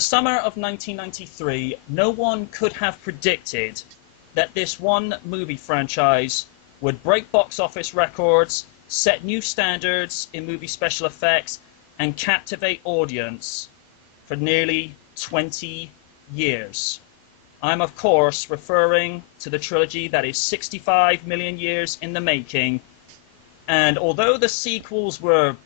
the summer of 1993, no one could have predicted that this one movie franchise would break box office records, set new standards in movie special effects, and captivate audience for nearly 20 years. I'm, of course, referring to the trilogy that is 65 million years in the making, and although the sequels were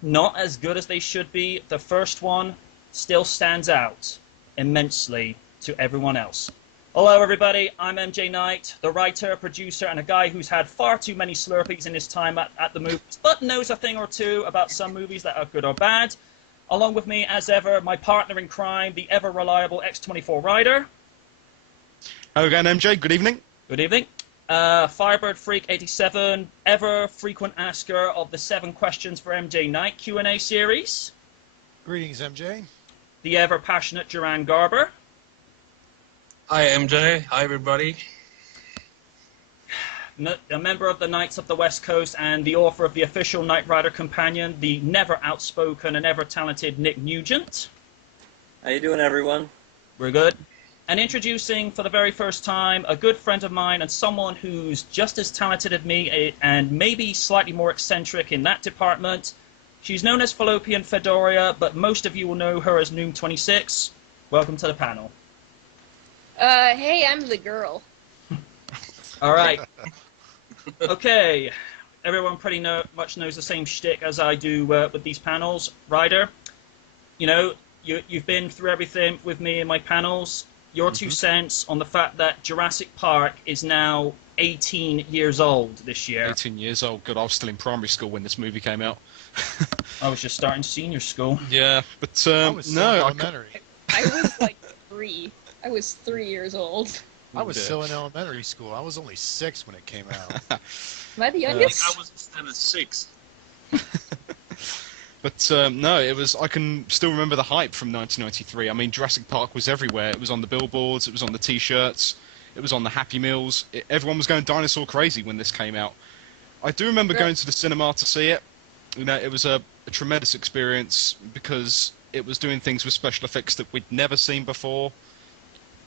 not as good as they should be, the first one still stands out immensely to everyone else. Hello everybody, I'm MJ Knight, the writer, producer, and a guy who's had far too many Slurpees in his time at the movies, but knows a thing or two about some movies that are good or bad. Along with me, as ever, my partner in crime, the ever-reliable X24 Rider. Hello again, MJ. Good evening. Good evening. Firebird Freak 87, ever frequent asker of the 7 Questions for MJ Knight Q&A series. Greetings, MJ. The ever-passionate Duran Garber. Hi, MJ. Hi, everybody. A member of the Knights of the West Coast and the author of the official Knight Rider Companion, the never-outspoken and ever-talented Nick Nugent. How you doing, everyone? We're good. And introducing, for the very first time, a good friend of mine and someone who's just as talented as me and maybe slightly more eccentric in that department. She's known as Fallopian Fedoria, but most of you will know her as Noom26. Welcome to the panel. Hey, I'm the girl. All right. Okay. Everyone pretty much knows the same shtick as I do with these panels. Ryder, you know, you've been through everything with me in my panels. Your 2 cents on the fact that Jurassic Park is now 18 years old this year. 18 years old. God, I was still in primary school when this movie came out. I was just starting senior school. Yeah, but I was still in elementary. I was like 3. I was 3 years old. I was still in elementary school. I was only 6 when it came out. Am I the I youngest? think I was still at 6. But no, it was. I can still remember the hype from 1993. I mean, Jurassic Park was everywhere. It was on the billboards. It was on the T-shirts. It was on the Happy Meals. Everyone was going dinosaur crazy when this came out. I do remember going to the cinema to see it. You know, it was a tremendous experience because it was doing things with special effects that we'd never seen before.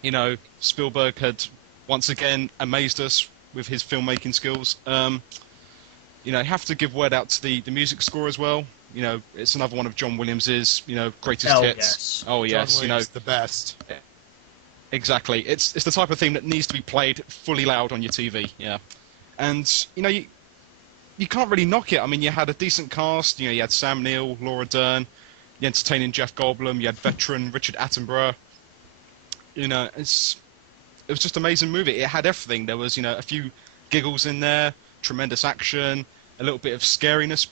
You know, Spielberg had once again amazed us with his filmmaking skills. You know, you have to give word out to the music score as well. You know, it's another one of John Williams's, you know, greatest hits. Yes. Oh yes, John you know, Williams, the best. exactly. It's the type of thing that needs to be played fully loud on your TV. Yeah, and you know, you can't really knock it. I mean, you had a decent cast. You know, you had Sam Neill, Laura Dern, the entertaining Jeff Goldblum. You had veteran Richard Attenborough. You know, it was just an amazing movie. It had everything. There was, you know, a few giggles in there, tremendous action, a little bit of scariness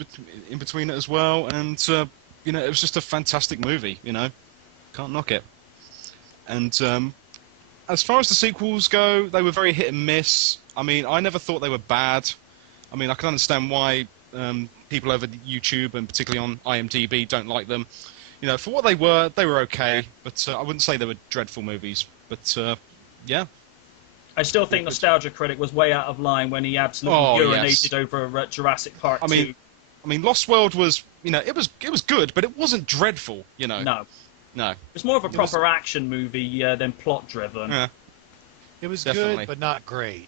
in between it as well, and you know, it was just a fantastic movie. You know, can't knock it. And as far as the sequels go, they were very hit and miss. I mean, I never thought they were bad. I mean, I can understand why people over YouTube and particularly on IMDb don't like them. You know, for what they were okay, but I wouldn't say they were dreadful movies. But yeah. I still think Nostalgia Critic was way out of line when he absolutely urinated over Jurassic Park 2. I mean, Lost World was, you know, it was good, but it wasn't dreadful, you know. No. It's more of a proper action movie than plot-driven. Yeah. It was Definitely. good, but not great.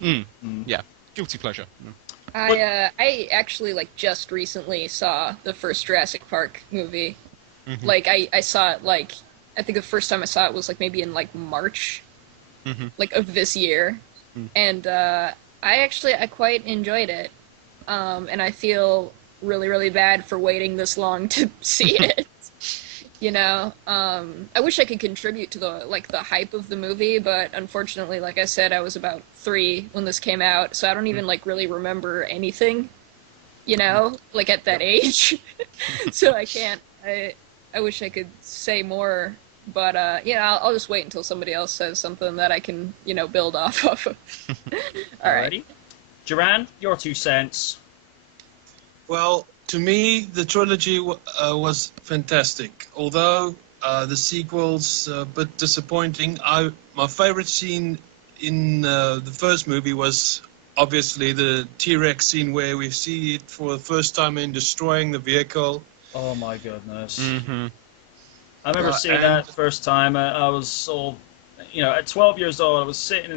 Yeah. Guilty pleasure. I actually like just recently saw the first Jurassic Park movie. Like I saw it like I think the first time I saw it was like maybe in like March, like of this year, and I quite enjoyed it, and I feel really bad for waiting this long to see it. You know, I wish I could contribute to the hype of the movie, but unfortunately, like I said, I was about 3 when this came out, so I don't even like really remember anything, you know, like at that age. So I can't. I wish I could say more, but yeah, I'll just wait until somebody else says something that I can, you know, build off of. All right, Duran, your 2 cents. Well, to me, the trilogy was fantastic. Although the sequels a bit disappointing, my favorite scene in the first movie was obviously the T-Rex scene where we see it for the first time in destroying the vehicle. Oh my goodness. I remember seeing that the first time. I was so, at 12 years old, I was sitting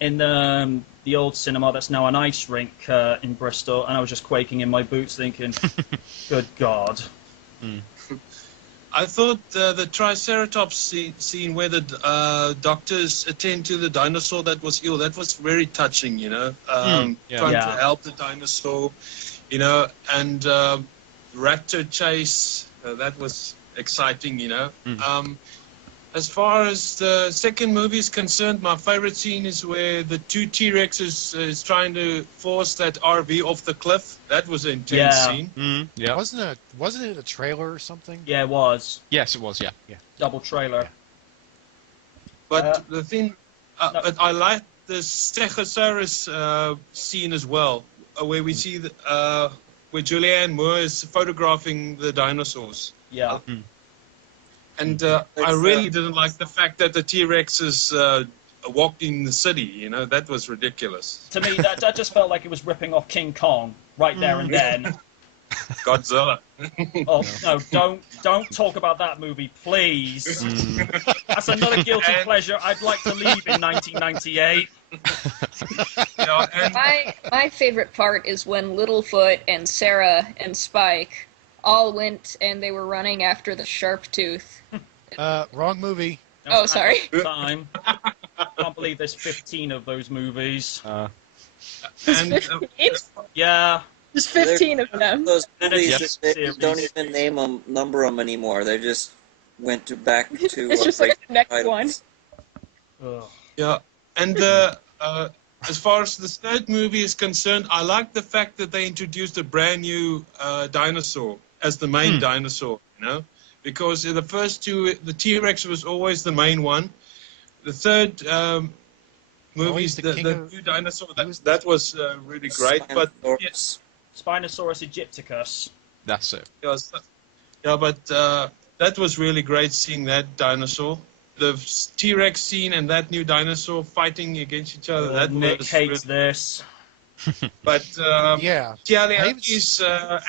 in the old cinema that's now an ice rink in Bristol, and I was just quaking in my boots, thinking, "Good God!" I thought the Triceratops scene where the doctors attend to the dinosaur that was ill, that was very touching, trying to help the dinosaur, and raptor chase, that was exciting, As far as the second movie is concerned, my favorite scene is where the two T-Rexes is trying to force that RV off the cliff. That was an intense scene. Yeah. Wasn't it a trailer or something? Yeah, it was. Yes, it was. Yeah. Double trailer. Yeah. But the thing, but I like the Stegosaurus scene as well, where we see where Julianne Moore is photographing the dinosaurs. Yeah. And I really didn't like the fact that the T-Rexes walked in the city. That was ridiculous. To me, that just felt like it was ripping off King Kong right there and then. Godzilla. Oh no! Don't talk about that movie, please. That's another guilty pleasure I'd like to leave in 1998. My favorite part is when Littlefoot and Sarah and Spike all went and they were running after the sharp tooth. Wrong movie. Oh, sorry. Time. I can't believe there's 15 of those movies. Yeah. There's 15 of them. Those And movies it's that series. don't even name them, number them anymore. They just went back to. It's just like the next titles. one. Ugh. Yeah, and as far as the third movie is concerned, I like the fact that they introduced a brand new dinosaur as the main dinosaur, because in the first two, the T-Rex was always the main one. The third movie is the new dinosaur. That was really great, but Spinosaurus. Spinosaurus aegypticus. That's it. but that was really great seeing that dinosaur. The T-Rex scene and that new dinosaur fighting against each other. That Nick was hates this. But Yeah. Tialiani's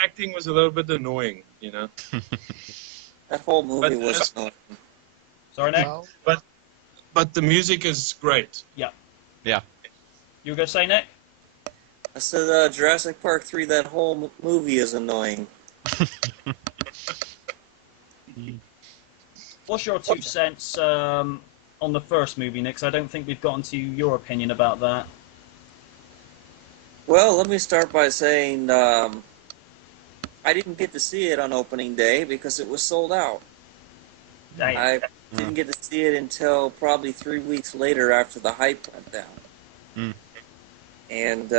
acting was a little bit annoying, That whole movie But, was annoying. Sorry, Nick. Well, But the music is great. Yeah. You were going to say, Nick? I said Jurassic Park 3, that whole movie is annoying. What's your 2 cents on the first movie, Nick? 'Cause I don't think we've gotten to your opinion about that. Well, let me start by saying I didn't get to see it on opening day because it was sold out. Dang. I didn't get to see it until probably 3 weeks later after the hype went down. And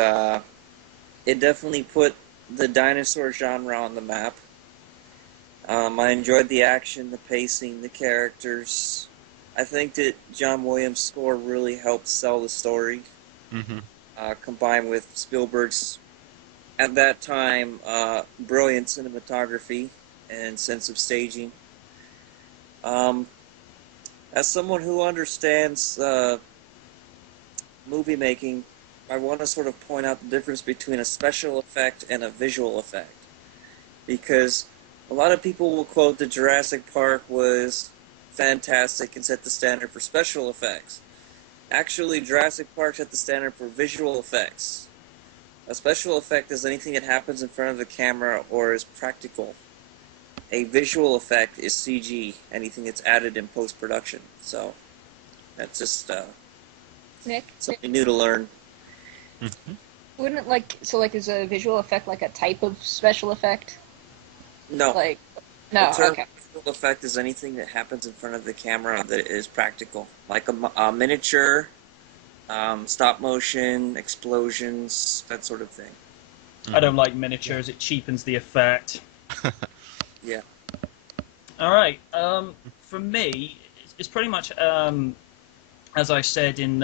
it definitely put the dinosaur genre on the map. I enjoyed the action, the pacing, the characters. I think that John Williams' score really helped sell the story, combined with Spielberg's, at that time, brilliant cinematography and sense of staging. As someone who understands movie making, I want to sort of point out the difference between a special effect and a visual effect. Because a lot of people will quote that Jurassic Park was fantastic and set the standard for special effects. Actually, Jurassic Park set the standard for visual effects. A special effect is anything that happens in front of the camera or is practical. A visual effect is CG, anything that's added in post-production. So, that's just Nick? something new to learn. Wouldn't is a visual effect like a type of special effect? No. No, The term okay. visual effect is anything that happens in front of the camera that is practical. Like a miniature, stop motion, explosions, that sort of thing. I don't like miniatures. It cheapens the effect. Yeah. All right. For me, it's pretty much as I said in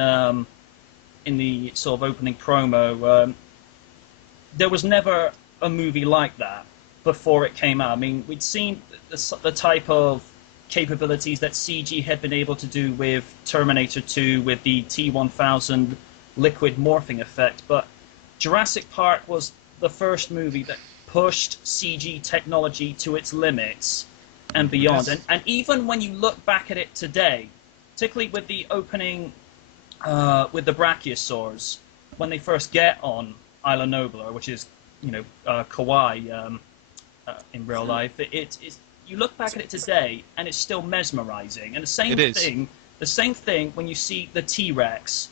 the sort of opening promo. There was never a movie like that before it came out. I mean, we'd seen the type of capabilities that CG had been able to do with Terminator 2 with the T-1000 liquid morphing effect, but Jurassic Park was the first movie that pushed CG technology to its limits and beyond. Yes. And even when you look back at it today, particularly with the opening with the brachiosaurs, when they first get on Isla Nublar, which is, Kauai in real life, it's you look back at it today and it's still mesmerizing. And the same thing when you see the T-Rex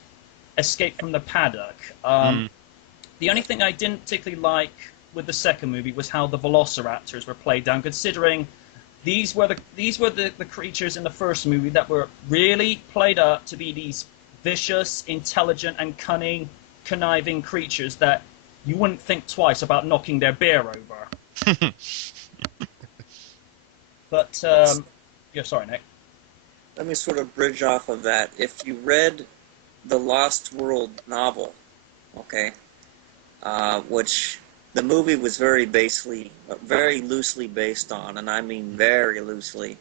escape from the paddock. The only thing I didn't particularly like with the second movie was how the velociraptors were played down, considering these were the creatures in the first movie that were really played up to be these vicious, intelligent, and cunning, conniving creatures that you wouldn't think twice about knocking their bear over. But, sorry, Nick. Let me sort of bridge off of that. If you read the Lost World novel, okay, which the movie was very loosely based on, and I mean very loosely.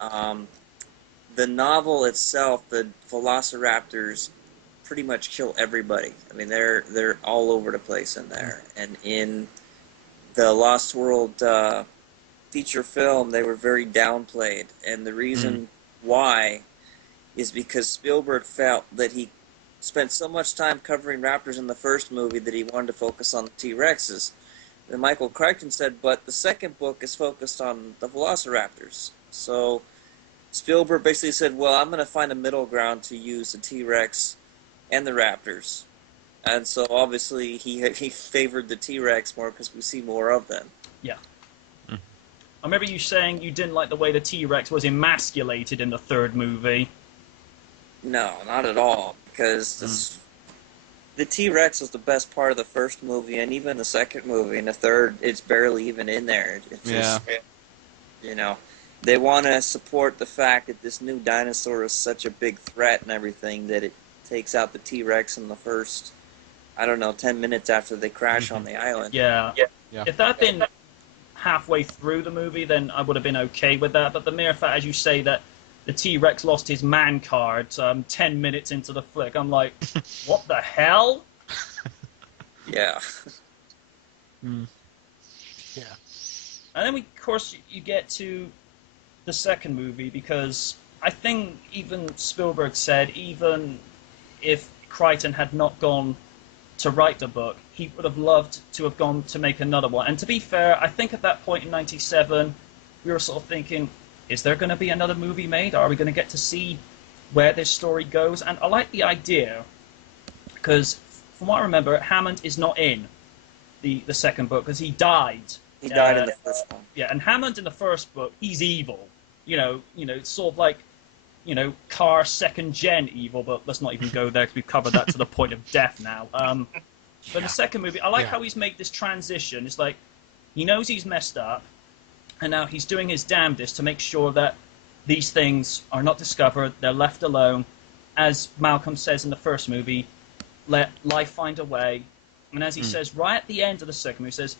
The novel itself, the velociraptors pretty much kill everybody. I mean, they're all over the place in there. And in the Lost World feature film, they were very downplayed. And the reason why is because Spielberg felt that he spent so much time covering raptors in the first movie that he wanted to focus on the T-Rexes. And Michael Crichton said, but the second book is focused on the velociraptors. So Spielberg basically said, well, I'm going to find a middle ground to use the T-Rex and the raptors. And so obviously he favored the T-Rex more because we see more of them. Yeah. I remember you saying you didn't like the way the T-Rex was emasculated in the third movie. No, not at all. Because the T-Rex was the best part of the first movie, and even the second movie. And the third, it's barely even in there. It's just, they want to support the fact that this new dinosaur is such a big threat and everything that it takes out the T-Rex in the first, 10 minutes after they crash on the island. Yeah. If that had been halfway through the movie, then I would have been okay with that. But the mere fact, as you say, that the T-Rex lost his man card 10 minutes into the flick, I'm like, what the hell? Yeah. Yeah. And then, of course, you get to the second movie, because I think even Spielberg said, even if Crichton had not gone to write the book, he would have loved to have gone to make another one. And to be fair, I think at that point in 97, we were sort of thinking, is there going to be another movie made? Are we going to get to see where this story goes? And I like the idea, because from what I remember, Hammond is not in the second book, because he died. He died in the first one. Yeah, and Hammond in the first book, he's evil. Sort of like, Car second gen evil, but let's not even go there because we've covered that to the point of death now. But the second movie, I like how he's made this transition. It's like, he knows he's messed up, and now he's doing his damnedest to make sure that these things are not discovered, they're left alone. As Malcolm says in the first movie, let life find a way. And as he says right at the end of the second movie, he says,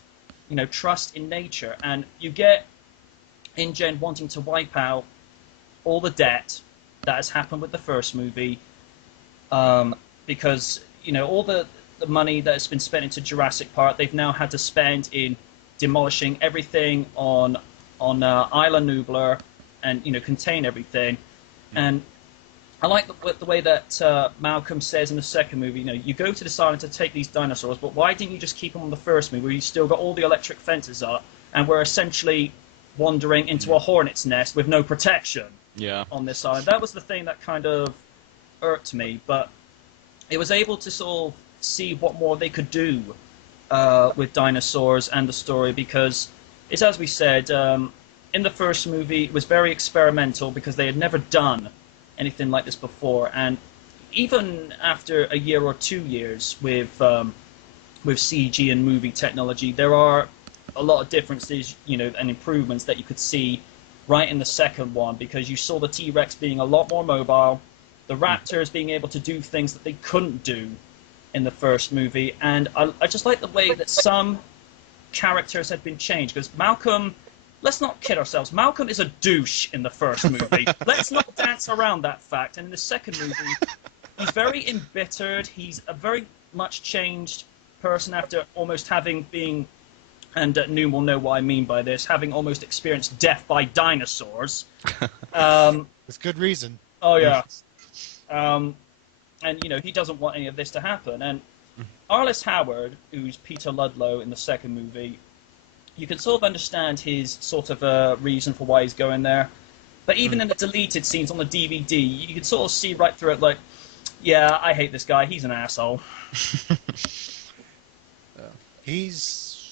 trust in nature. And you get InGen wanting to wipe out all the debt that has happened with the first movie, because, all the money that has been spent into Jurassic Park, they've now had to spend in demolishing everything on Isla Nublar and contain everything. And I like the way that Malcolm says in the second movie, you go to this island to take these dinosaurs, but why didn't you just keep them on the first movie where you still got all the electric fences up and we're essentially wandering into a hornet's nest with no protection on this island? That was the thing that kind of irked me, but it was able to sort of see what more they could do with dinosaurs and the story, because it's, as we said, in the first movie, it was very experimental because they had never done anything like this before. And even after a year or 2 years with CG and movie technology, there are a lot of differences, and improvements that you could see right in the second one, because you saw the T-Rex being a lot more mobile, the raptors being able to do things that they couldn't do in the first movie. And I just like the way that some characters had been changed, because Malcolm, let's not kid ourselves, Malcolm is a douche in the first movie. Let's not dance around that fact. And in the second movie, he's very embittered, he's a very much changed person after almost having been and Noom will know what I mean by this, having almost experienced death by dinosaurs. With good reason. Oh yeah. And he doesn't want any of this to happen. And Arliss Howard, who's Peter Ludlow in the second movie, you can sort of understand his sort of reason for why he's going there. But even in the deleted scenes on the DVD, you can sort of see right through it, like, yeah, I hate this guy. He's an asshole. He's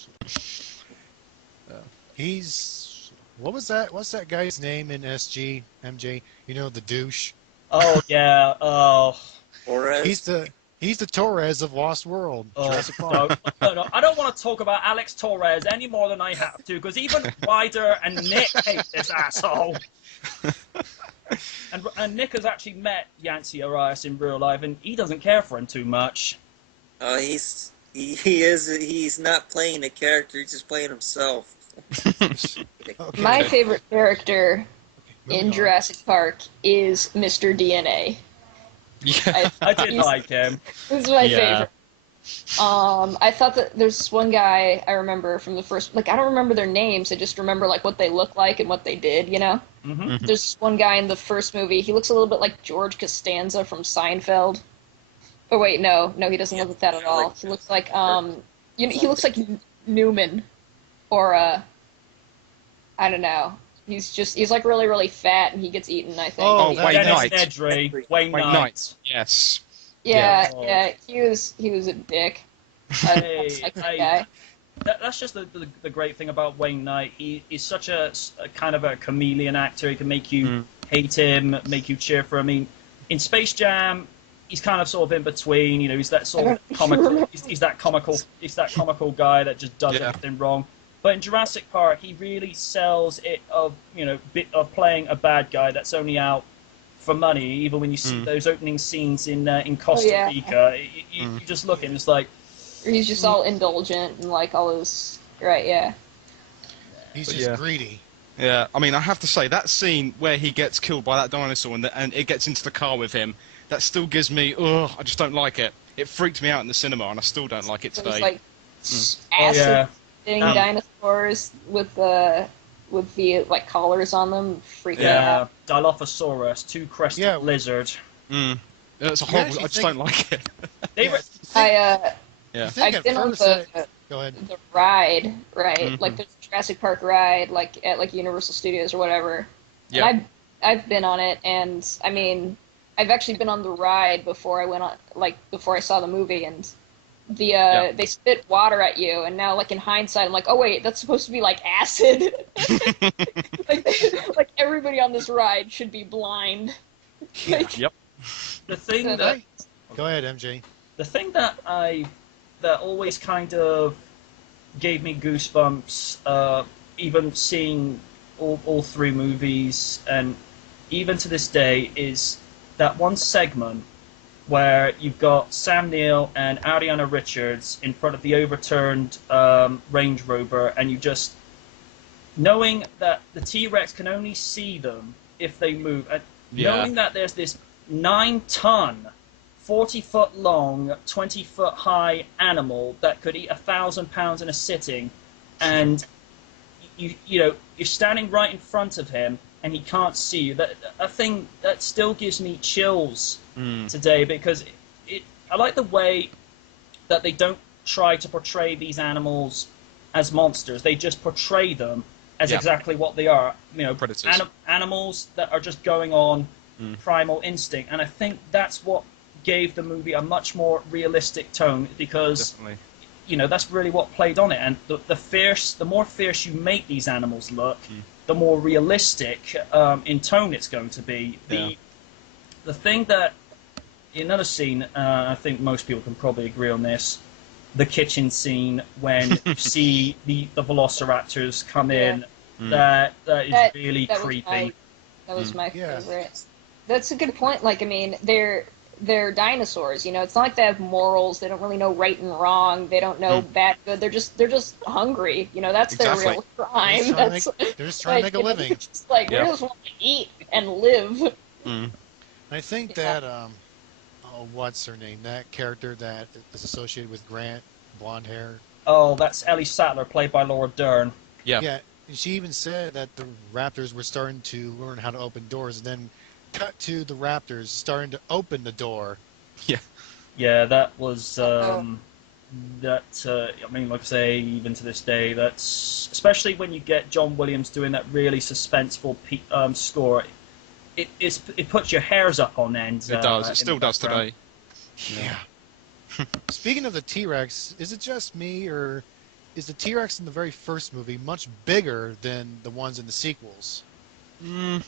what was that? What's that guy's name in SG MJ? The douche. Oh yeah. Oh. Torres? He's the Torres of Lost World. Jurassic Park. No. I don't want to talk about Alex Torres any more than I have to, because even Ryder and Nick hate this asshole. And Nick has actually met Yancey Arias in real life, and he doesn't care for him too much. Oh, he's not playing a character, he's just playing himself. Okay. My favorite character in Jurassic Park is Mr. DNA. Yeah. I did like him. This is my favorite. I thought that there's this one guy I remember from the first, I don't remember their names, I just remember what they look like and what they did, Mm-hmm. There's this one guy in the first movie, he looks a little bit like George Costanza from Seinfeld. Oh wait, no, he doesn't look like that at all. He looks like, he looks like Newman, or I don't know. He's like really, really fat, and he gets eaten, I think. Oh, Wayne Dennis Knight. Nedry. Wayne Wait, Knight. Knight. Yes. Yeah, he was a dick. I Hey, like that guy. That's just the great thing about Wayne Knight. He's such a kind of a chameleon actor. He can make you hate him, make you cheer for him. I mean, in Space Jam, he's kind of sort of in between. He's that sort of comical. He's that comical guy that just does everything wrong. But in Jurassic Park, he really sells it of playing a bad guy that's only out for money. Even when you see those opening scenes in Costa Rica, you just look and it's like He's just all indulgent and all his right, yeah. He's just greedy. Yeah, I mean, I have to say, that scene where he gets killed by that dinosaur and it gets into the car with him, that still gives me, I just don't like it. It freaked me out in the cinema, and I still don't like it today. Acid dinosaurs with the collars on them, freaking out. Dilophosaurus, two-crested lizard. It's a horrible. I just don't like it. I've been on the ride, right? Like the Jurassic Park ride, at Universal Studios or whatever. Yeah. And I've been on it, and I mean, I've actually been on the ride before I went on, before I saw the movie, and they spit water at you, and now in hindsight, I'm like, oh wait, that's supposed to be acid. like everybody on this ride should be blind. Yep. The thing that Go ahead, MJ. The thing that always kind of gave me goosebumps, even seeing all three movies, and even to this day, is that one segment where you've got Sam Neill and Ariana Richards in front of the overturned Range Rover, and you just knowing that the T-Rex can only see them if they move, and knowing that there's this 9-ton 40-foot long, 20-foot high animal that could eat 1,000 pounds in a sitting, and you're standing right in front of him and he can't see you. A thing that still gives me chills today, because I like the way that they don't try to portray these animals as monsters. They just portray them as exactly what they are. Predators. Animals that are just going on primal instinct, and I think that's what gave the movie a much more realistic tone, because that's really what played on it. And the more fierce you make these animals look, the more realistic in tone it's going to be. The thing that, another scene, I think most people can probably agree on this, the kitchen scene when you see the velociraptors come in, that is really creepy. That was my favorite. That's a good point. I mean, they're dinosaurs, it's not like they have morals. They don't really know right and wrong. They don't know bad, good. They're just hungry. That's their real crime. They're just trying to make a living. They just want to eat and live. I think that what's her name? That character that is associated with Grant, blonde hair. Oh, that's Ellie Sattler, played by Laura Dern. Yeah. Yeah, and she even said that the raptors were starting to learn how to open doors, and then cut to the raptors starting to open the door. Yeah. Yeah, that was Oh. I mean, like I say, even to this day, that's especially when you get John Williams doing that really suspenseful score. It puts your hairs up on end. It does. It in still the does background. today. Yeah. Speaking of the T-Rex, is it just me, or is the T-Rex in the very first movie much bigger than the ones in the sequels? Mm,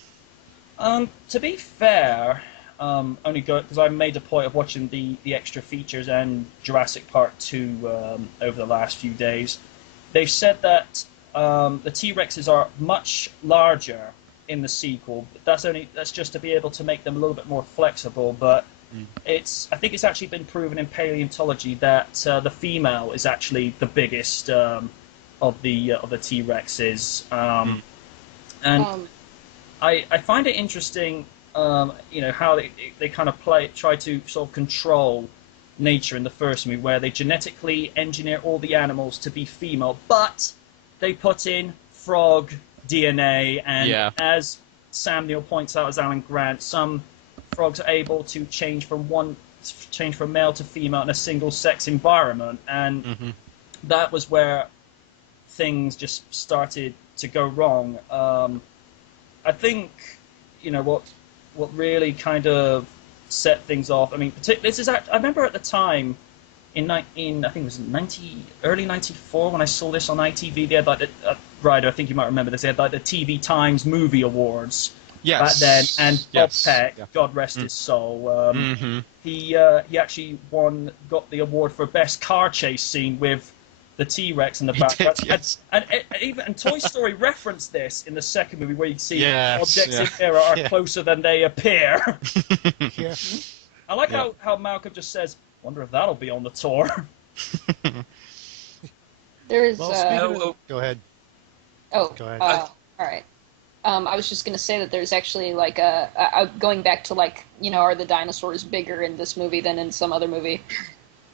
To be fair, only because I made a point of watching the extra features and Jurassic Park 2 over the last few days. They've said that the T-Rexes are much larger in the sequel. But that's just to be able to make them a little bit more flexible. But I think it's actually been proven in paleontology that the female is actually the biggest of the T-Rexes. And I find it interesting, how they kind of try to sort of control nature in the first movie, where they genetically engineer all the animals to be female, but they put in frog DNA, and as Sam Neill points out as Alan Grant, some frogs are able to change from male to female in a single-sex environment, and that was where things just started to go wrong. I think, what really kind of set things off. I mean, I remember at the time, I think it was early '94 when I saw this on ITV. They had like Ryder, I think you might remember this. They had like the TV Times Movie Awards back then, and Bob Peck, God rest his soul, he actually got the award for best car chase scene with the T-Rex in the background. And Toy Story referenced this in the second movie, where you see objects in there are closer than they appear. I like how Malcolm just says, "Wonder if that'll be on the tour." There's. Go ahead. Oh, Go ahead. all right. I was just gonna say that there's actually like going back to are the dinosaurs bigger in this movie than in some other movie?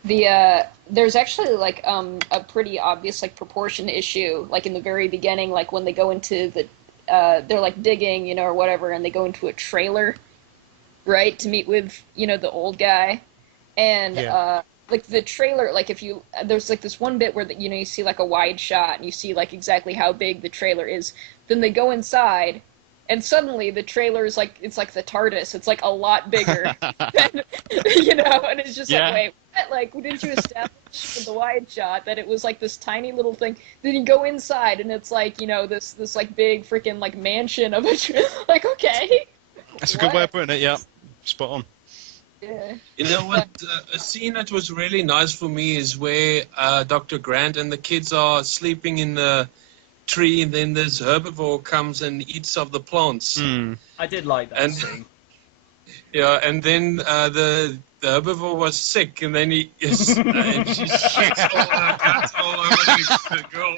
There's actually like a pretty obvious like proportion issue, like in the very beginning, like when they go into the they're like digging, or whatever, and they go into a trailer, right, to meet with the old guy, and like the trailer, like there's like this one bit where you see like a wide shot and you see like exactly how big the trailer is. Then they go inside, and suddenly the trailer is like, it's like the TARDIS. It's like a lot bigger, and it's just like, wait, what? Like, didn't you establish with the wide shot that it was like this tiny little thing? Then you go inside, and it's like, this like big freaking like mansion of a like, okay. That's a good way of putting it. Yeah, spot on. Yeah. You know what? A scene that was really nice for me is where Dr. Grant and the kids are sleeping in the tree, and then this herbivore comes and eats of the plants. I did like that scene. Yeah, and then the herbivore was sick, and then and she shits all her guts all over the girl.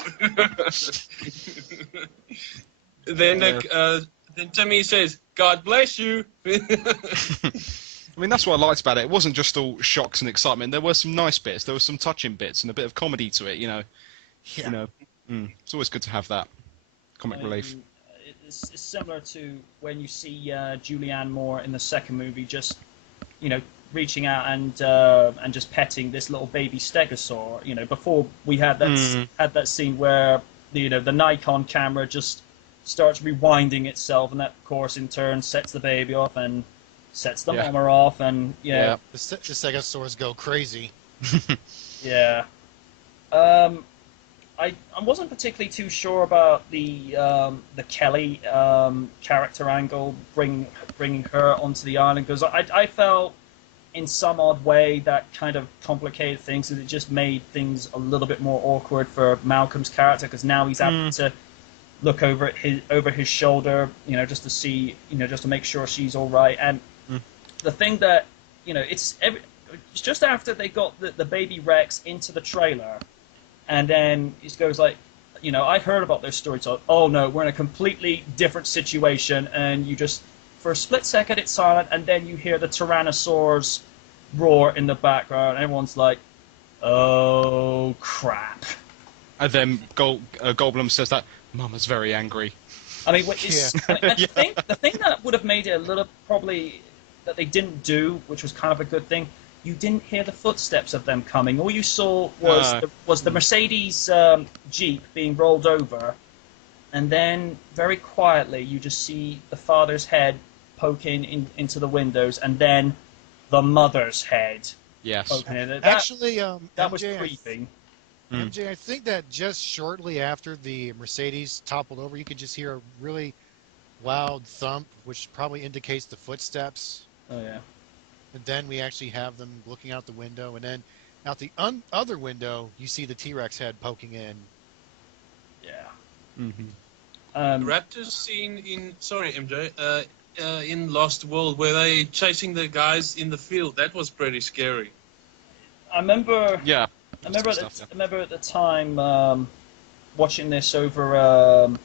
Then Timmy says, "God bless you." I mean, that's what I liked about it. It wasn't just all shocks and excitement. There were some nice bits. There were some touching bits and a bit of comedy to it. It's always good to have that comic relief. It's similar to when you see Julianne Moore in the second movie, just reaching out and just petting this little baby stegosaur. Before we had that scene where the Nikon camera just starts rewinding itself, and that of course in turn sets the baby off and sets the mama off, and the stegosaurs go crazy. I wasn't particularly too sure about the Kelly character angle, bringing her onto the island, because I felt in some odd way that kind of complicated things, and it just made things a little bit more awkward for Malcolm's character, because now he's having to look over his shoulder, just to see, just to make sure she's all right. And the thing that it's just after they got the baby Rex into the trailer. And then he goes like, I've heard about this story, so, oh no, we're in a completely different situation, and you just, for a split second it's silent, and then you hear the Tyrannosaurus roar in the background, and everyone's like, Oh crap! And then Goldblum says that Mama's very angry. I mean, and the thing that would have made it a little probably that they didn't do, which was kind of a good thing, you didn't hear the footsteps of them coming. All you saw was the Mercedes Jeep being rolled over, and then very quietly you just see the father's head poking into the windows, and then the mother's head poking in. Actually, that was MJ, creepy. MJ, I think that just shortly after the Mercedes toppled over, you could just hear a really loud thump, which probably indicates the footsteps. Oh yeah. And then we actually have them looking out the window, and then out the other window, you see the T-Rex head poking in. Yeah. Raptors scene in MJ in Lost World where they chasing the guys in the field, that was pretty scary. I remember. Yeah. I remember at the time watching this over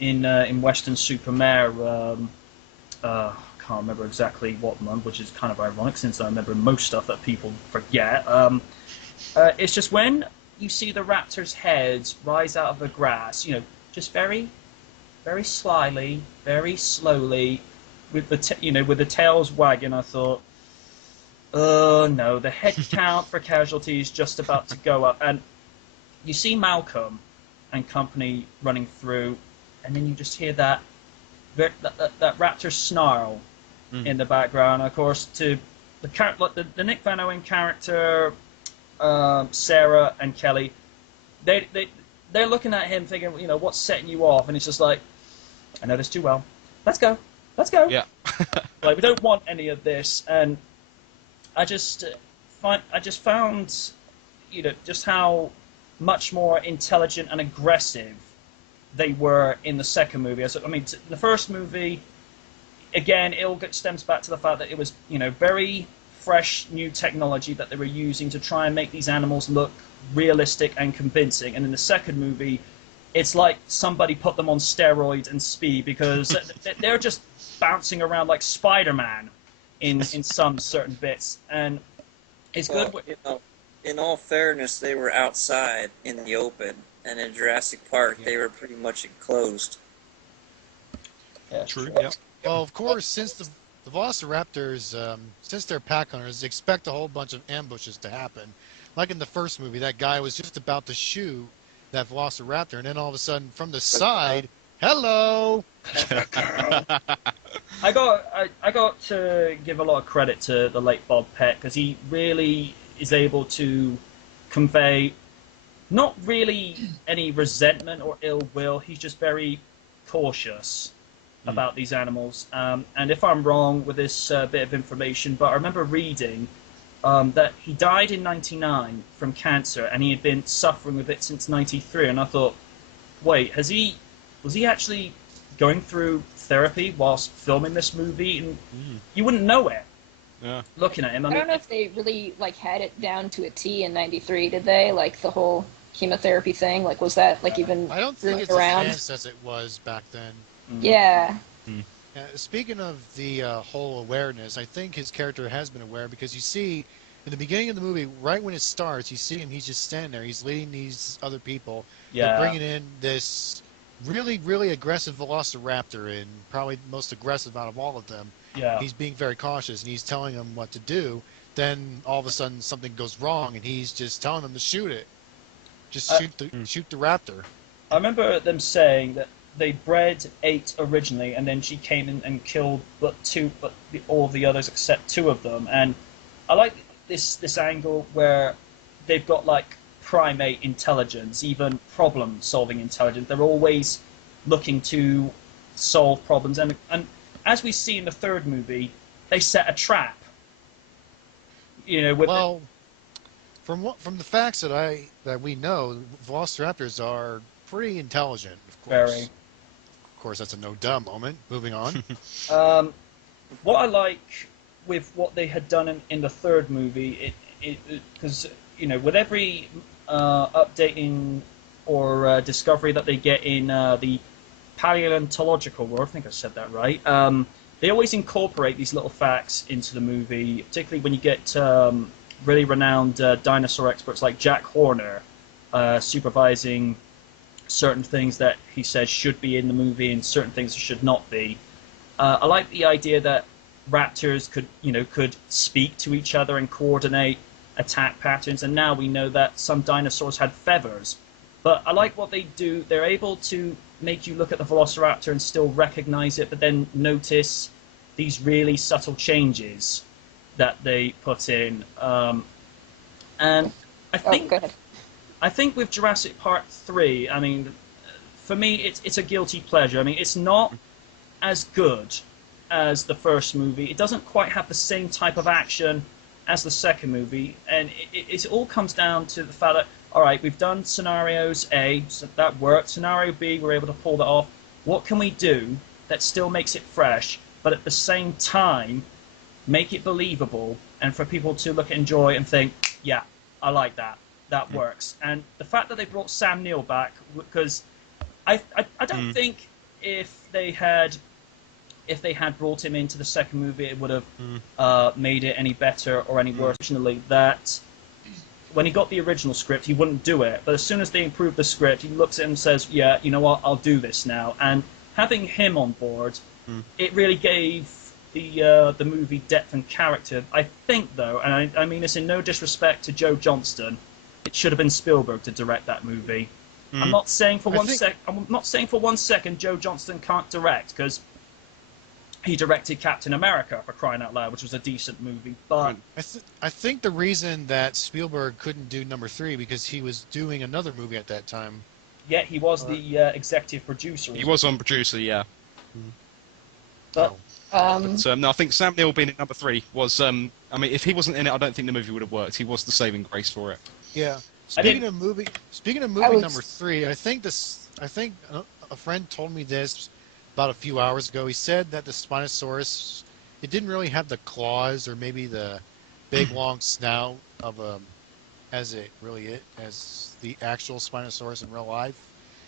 in Western Supermare. I can't remember exactly what month, which is kind of ironic since I remember most stuff that people forget. It's just when you see the raptor's heads rise out of the grass, just very, very slyly, very slowly, with the tails wagging. I thought, oh no, the head count for casualties just about to go up, and you see Malcolm and company running through, and then you just hear that raptor snarl in the background. Of course, to the Nick Van Owen character, Sarah and Kelly, they're looking at him thinking, what's setting you off? And it's just like, I know this too well. Let's go. Yeah. Like, we don't want any of this. And I just found, just how much more intelligent and aggressive they were in the second movie. The first movie, again, it all stems back to the fact that it was, very fresh new technology that they were using to try and make these animals look realistic and convincing. And in the second movie, it's like somebody put them on steroids and speed, because they're just bouncing around like Spider-Man in some certain bits. And it's good. In all fairness, they were outside in the open, and in Jurassic Park, they were pretty much enclosed. Yeah, True. sure. Yep. Well, of course, since the Velociraptors, since they're pack hunters, expect a whole bunch of ambushes to happen. Like in the first movie, that guy was just about to shoot that Velociraptor, and then all of a sudden, from the side, hello! I got to give a lot of credit to the late Bob Peck, because he really is able to convey not really any resentment or ill will. He's just very cautious about these animals. And if I'm wrong with this bit of information, but I remember reading that he died in '99 from cancer, and he had been suffering with it since '93. And I thought, wait, was he actually going through therapy whilst filming this movie? And you wouldn't know it. Yeah. Looking at him, I don't know if they really had it down to a T in '93. Did they? Like the whole chemotherapy thing? Like, was that even I don't think it's around? as fast as it was back then. Yeah. Speaking of the whole awareness, I think his character has been aware, because you see in the beginning of the movie, right when it starts, you see him, he's just standing there. He's leading these other people. Yeah. They're bringing in this really, really aggressive Velociraptor, and probably the most aggressive out of all of them. Yeah. He's being very cautious, and he's telling them what to do. Then all of a sudden something goes wrong, and he's just telling them to shoot it. Just shoot the raptor. I remember them saying that they bred 8 originally, and then she came in and killed all the others except 2 of them. And I like this angle where they've got primate intelligence, even problem-solving intelligence. They're always looking to solve problems, and as we see in the third movie, they set a trap. From the facts that we know, Velociraptors are pretty intelligent. Of course. Very. Of course, that's a no-duh moment. Moving on. What I like with what they had done in the third movie, because with every updating or discovery that they get in the paleontological world, I think I said that right. They always incorporate these little facts into the movie, particularly when you get really renowned dinosaur experts like Jack Horner supervising certain things that he says should be in the movie and certain things that should not be. I like the idea that raptors could speak to each other and coordinate attack patterns, and now we know that some dinosaurs had feathers. But I like what they do. They're able to make you look at the Velociraptor and still recognize it, but then notice these really subtle changes that they put in. And I think, go ahead. I think with Jurassic Park 3, I mean, for me, it's a guilty pleasure. I mean, it's not as good as the first movie. It doesn't quite have the same type of action as the second movie, and it all comes down to the fact that, all right, we've done scenarios A, so that worked. Scenario B, we're able to pull that off. What can we do that still makes it fresh, but at the same time make it believable, and for people to look and enjoy and think, yeah, I like that. That works. And the fact that they brought Sam Neill back, because I don't think if they had brought him into the second movie, it would have made it any better or any worse. Fortunately, that when he got the original script, he wouldn't do it. But as soon as they improved the script, he looks at it and says, yeah, you know what, I'll do this now. And having him on board, it really gave the movie depth and character. I think, though, and I mean this in no disrespect to Joe Johnston, it should have been Spielberg to direct that movie. I'm not saying for one second Joe Johnston can't direct, because he directed Captain America, for crying out loud, which was a decent movie. But I think the reason that Spielberg couldn't do number 3 because he was doing another movie at that time. Yeah, he was the executive producer. He was on producer, yeah. But, no, I think Sam Neill being in number 3 was. I mean, if he wasn't in it, I don't think the movie would have worked. He was the saving grace for it. Yeah. Speaking of movie number 3, I think a friend told me this about a few hours ago. He said that the Spinosaurus, it didn't really have the claws or maybe the big long snout of as the actual Spinosaurus in real life.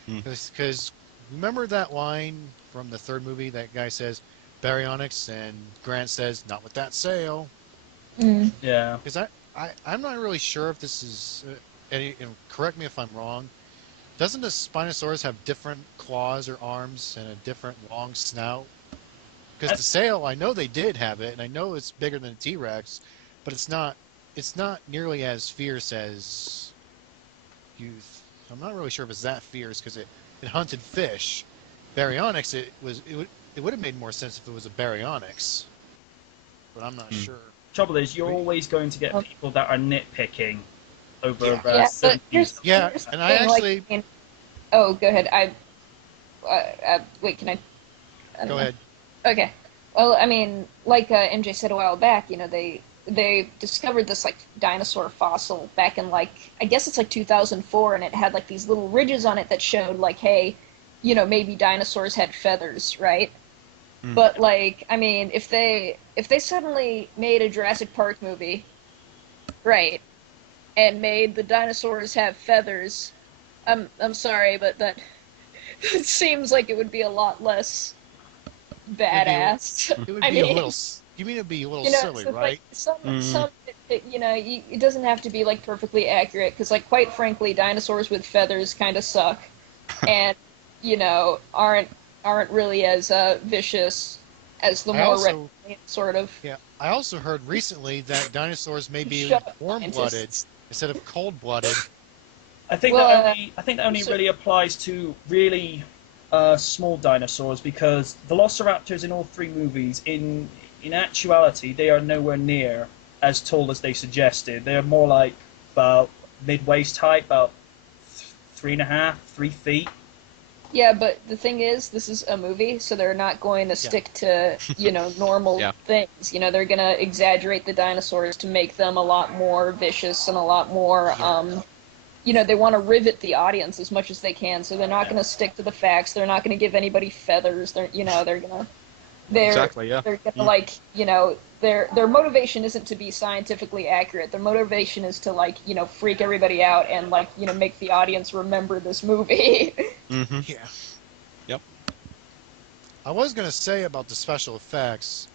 Because remember that line from the third movie? That guy says baryonyx, and Grant says, "Not with that sail." Yeah. Because I'm not really sure if this is. And correct me if I'm wrong. Doesn't the Spinosaurus have different claws or arms and a different long snout? Because the sail, I know they did have it, and I know it's bigger than a T-Rex, but it's not nearly as fierce as I'm not really sure if it's that fierce because it hunted fish. Baryonyx, it would have made more sense if it was a baryonyx, but I'm not sure. Trouble is, you're always going to get people that are nitpicking over. But here's and I actually. Oh, go ahead. Wait, can I? Go ahead. Okay. Well, I mean, like MJ said a while back, they discovered this like dinosaur fossil back in I guess it's 2004, and it had like these little ridges on it that showed like, hey, maybe dinosaurs had feathers, right? But I mean, if they suddenly made a Jurassic Park movie, right, and made the dinosaurs have feathers, I'm sorry, but that it seems like it would be a lot less badass. It would be a little. You mean it'd be a little silly, so right? It doesn't have to be perfectly accurate because, quite frankly, dinosaurs with feathers kind of suck, and aren't really as vicious as the more reptilian sort of. Yeah, I also heard recently that dinosaurs may be warm-blooded instead of cold-blooded. I think that only really applies to really small dinosaurs, because velociraptors in all three movies, in actuality, they are nowhere near as tall as they suggested. They're more like about mid-waist height, about 3 feet. Yeah, but the thing is, this is a movie, so they're not going to stick to, normal things. They're going to exaggerate the dinosaurs to make them a lot more vicious and a lot more, they want to rivet the audience as much as they can, so they're not going to stick to the facts. They're not going to give anybody feathers. They're going to... They're gonna their motivation isn't to be scientifically accurate. Their motivation is to freak everybody out and make the audience remember this movie. Mm-hmm. Yeah. Yep. I was gonna say about the special effects.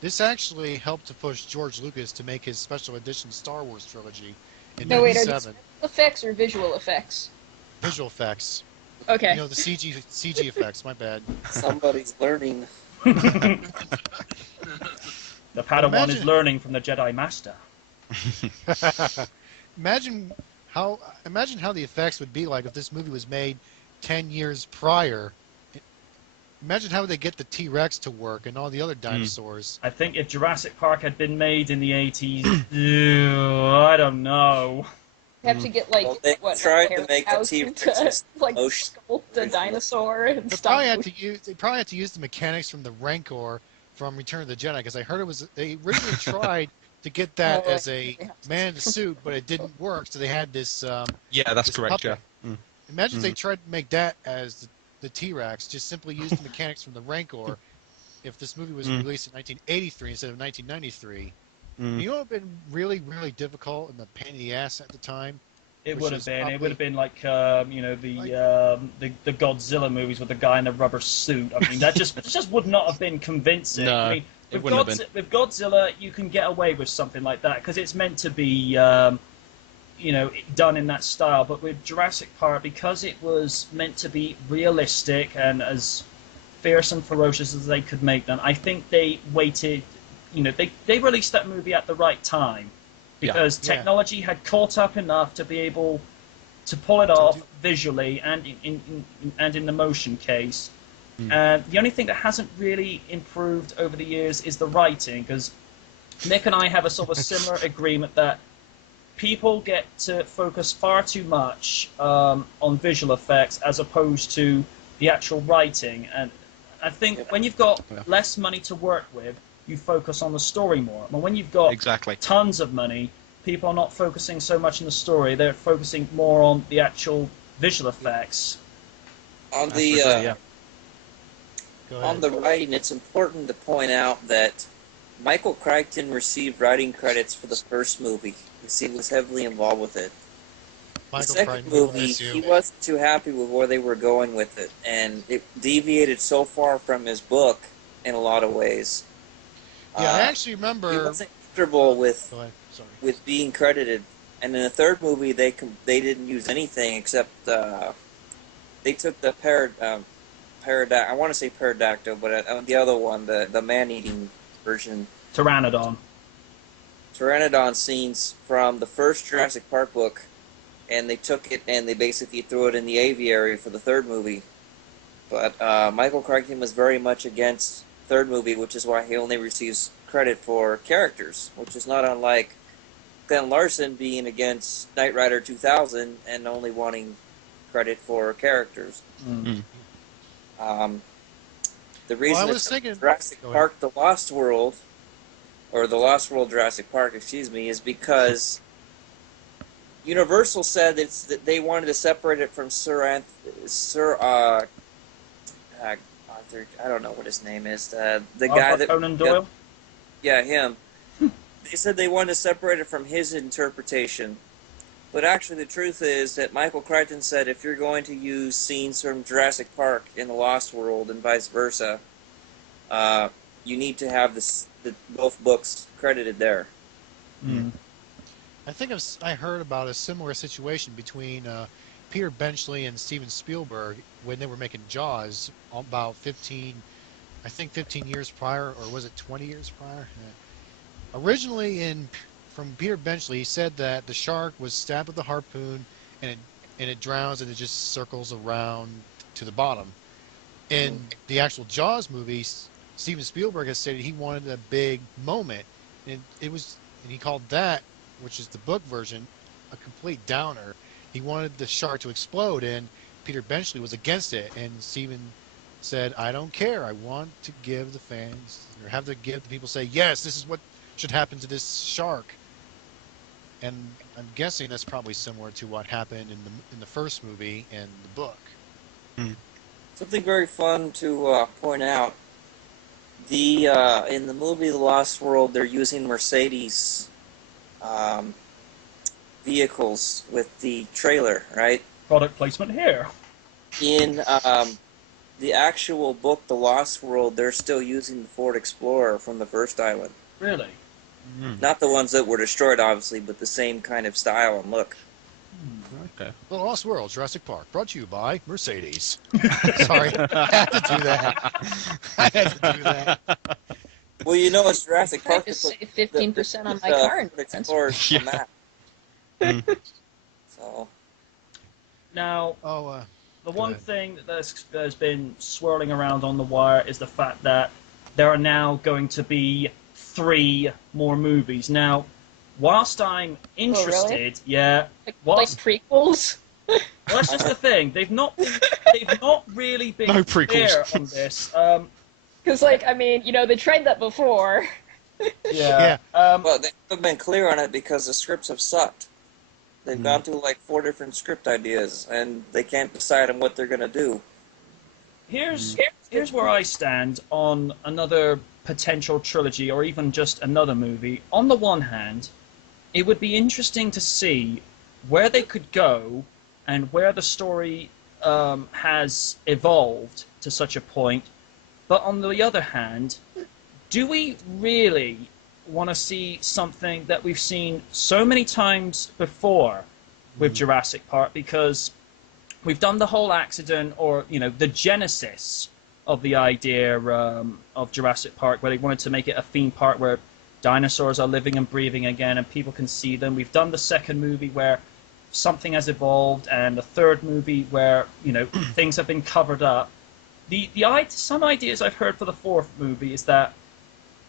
This actually helped to push George Lucas to make his special edition Star Wars trilogy in No, wait, are these '97. special effects or visual effects? Visual effects. You Okay. know, the CG effects. My bad. Somebody's learning. The But Padawan is imagine, learning from the Jedi Master. imagine imagine how the effects would be like if this movie was made 10 years prior. Imagine how they get the T-Rex to work and all the other dinosaurs. I think if Jurassic Park had been made in the 80s, I don't know. You have to get like Well, they what tried like, to make the Harryhausen T-Rexes to like motion sculpt a originally. dinosaur and They stop. probably had to use the mechanics from the Rancor from Return of the Jedi because I heard they originally tried to get that Oh, as a yeah. man in a suit, but it didn't work. So they had this. Yeah, that's This correct. puppet. Yeah. Imagine if they tried to make that as the T-Rex, just simply use the mechanics from the Rancor. If this movie was released in 1983 instead of 1993, you know what would have been really, really difficult and the pain in the ass at the time? It Which would have is been. It probably- would have been like the Godzilla movies with the guy in the rubber suit. I mean, that just would not have been convincing. No, I mean, it wouldn't have been. With Godzilla, you can get away with something like that because it's meant to be, done in that style. But with Jurassic Park, because it was meant to be realistic and as fierce and ferocious as they could make them, I think they waited. They released that movie at the right time because Yeah. technology had caught up enough to be able to pull it off visually and in the motion case. And the only thing that hasn't really improved over the years is the writing, because Nick and I have a sort of similar agreement that people get to focus far too much on visual effects as opposed to the actual writing. And I think when you've got less money to work with, you focus on the story more. But when you've got Exactly. tons of money, people are not focusing so much on the story; they're focusing more on the actual visual effects. On That's the for sure, yeah. Go on ahead. the writing, it's important to point out that Michael Crichton received writing credits for the first movie because he was heavily involved with it. Michael The second Crichton, we'll movie, miss you. he wasn't too happy with where they were going with it, and it deviated so far from his book in a lot of ways. Yeah, I actually remember. He wasn't comfortable with Go ahead. Sorry. being credited. And in the third movie, they didn't use anything except they took the I want to say pterodactyl, but the other one, the man-eating version, Pteranodon. pteranodon scenes from the first Jurassic Park book, and they took it and they basically threw it in the aviary for the third movie. But Michael Crichton was very much against the third movie, which is why he only receives credit for characters, which is not unlike Glenn Larson being against Knight Rider 2000 and only wanting credit for characters. The reason I was it's thinking- Jurassic Go ahead. Park The Lost World, or The Lost World Jurassic Park, excuse me, is because Universal said that they wanted to separate it from Arthur, I don't know what his name is, the guy Arthur that... Conan Doyle. Yeah, him. They said they wanted to separate it from his interpretation. But actually the truth is that Michael Crichton said if you're going to use scenes from Jurassic Park in The Lost World and vice versa, you need to have both books credited there. I think I heard about a similar situation between Peter Benchley and Steven Spielberg when they were making Jaws about 15 years prior, or was it 20 years prior? Originally, from Peter Benchley, he said that the shark was stabbed with a harpoon and it drowns and it just circles around to the bottom. In the actual Jaws movie, Steven Spielberg has stated he wanted a big moment, and he called that, which is the book version, a complete downer. He wanted the shark to explode, and Peter Benchley was against it. And Steven said, "I don't care. I want to give the fans, or have to give the people say, yes, this is what should happen to this shark." And I'm guessing that's probably similar to what happened in the first movie and the book. Something very fun to point out. In the movie The Lost World, they're using Mercedes vehicles with the trailer, right? Product placement here. In the actual book, The Lost World, they're still using the Ford Explorer from the first island. Really? Not the ones that were destroyed, obviously, but the same kind of style and look. Okay. The Lost World, Jurassic Park, brought to you by Mercedes. Sorry, I had to do that. I had to do that. Well, you know, it's Jurassic I Park. just that save put 15% on my car Ford insurance. Explorer's Yeah. on map. So, Now, Oh, the Go one ahead. thing that's been swirling around on the wire is the fact that there are now going to be 3 more movies. Now, whilst I'm interested, yeah, Like whilst prequels. well, that's just the thing. They've not really been No prequels. clear on this. Because, like, I mean, you know, they tried that before. Yeah. well, they haven't been clear on it because the scripts have sucked. They've gone through like 4 different script ideas, and they can't decide on what they're gonna do. Here's where I stand on another potential trilogy or even just another movie. On the one hand, it would be interesting to see where they could go and where the story has evolved to such a point. But on the other hand, do we really want to see something that we've seen so many times before with Jurassic Park? Because we've done the whole accident, or the genesis of the idea of Jurassic Park, where they wanted to make it a theme park where dinosaurs are living and breathing again and people can see them. We've done the second movie where something has evolved, and the third movie where things have been covered up. Some ideas I've heard for the fourth movie is that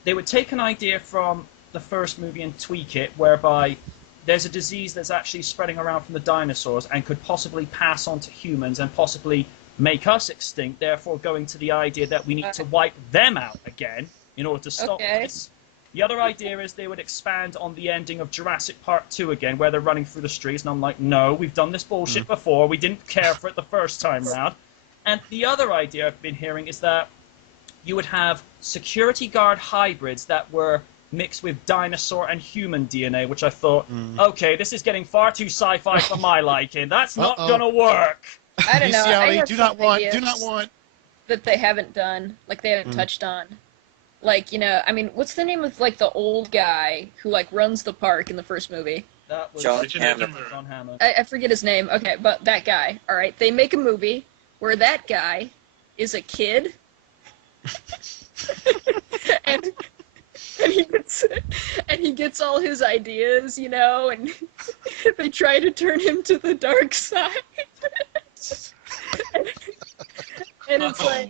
they would take an idea from the first movie and tweak it, whereby there's a disease that's actually spreading around from the dinosaurs and could possibly pass on to humans and possibly make us extinct, therefore going to the idea that we need to wipe them out again in order to stop this. The other idea is they would expand on the ending of Jurassic Park 2 again, where they're running through the streets, and I'm like, no, we've done this bullshit before, we didn't care for it the first time round. And the other idea I've been hearing is that you would have security guard hybrids that were mixed with dinosaur and human DNA, which I thought, okay, this is getting far too sci-fi for my liking. That's not gonna work. I don't know. I Bestiality, have do not some want, ideas do not want. that they haven't done, like they haven't touched on. Like, I mean, what's the name of, like, the old guy who, like, runs the park in the first movie? That was John Richard Hammond. Hammond. John Hammond. I forget his name. Okay, but that guy. All right, they make a movie where that guy is a kid, and he gets all his ideas, and they try to turn him to the dark side. And it's like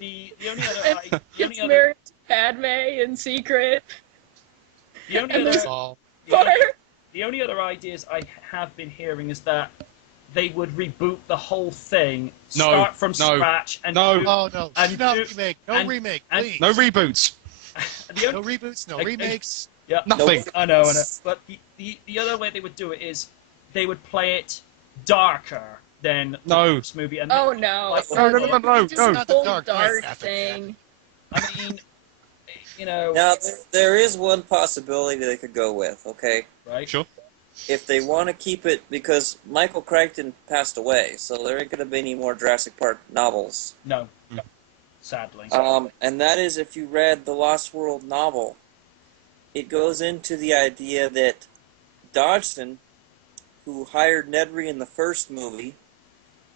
The only other gets married to Padme in secret. the only and other there's All. the only other ideas I have been hearing is that they would reboot the whole thing, No, start from no, scratch, and no. do, Oh no! And No do- remake! No and- remake! and- Please! No reboots. the No only, reboots! No I- remakes! yeah, Nothing. I know. But the other way they would do it is they would play it darker than No. the first movie. And Oh no! Like, No, Just no. a Not the whole dark dark knight, thing. I mean, Now, there is one possibility they could go with, okay? right? Sure. If they want to keep it, because Michael Crichton passed away, so there ain't going to be any more Jurassic Park novels. No, sadly. And that is, if you read the Lost World novel, it goes into the idea that Dodgson, who hired Nedry in the first movie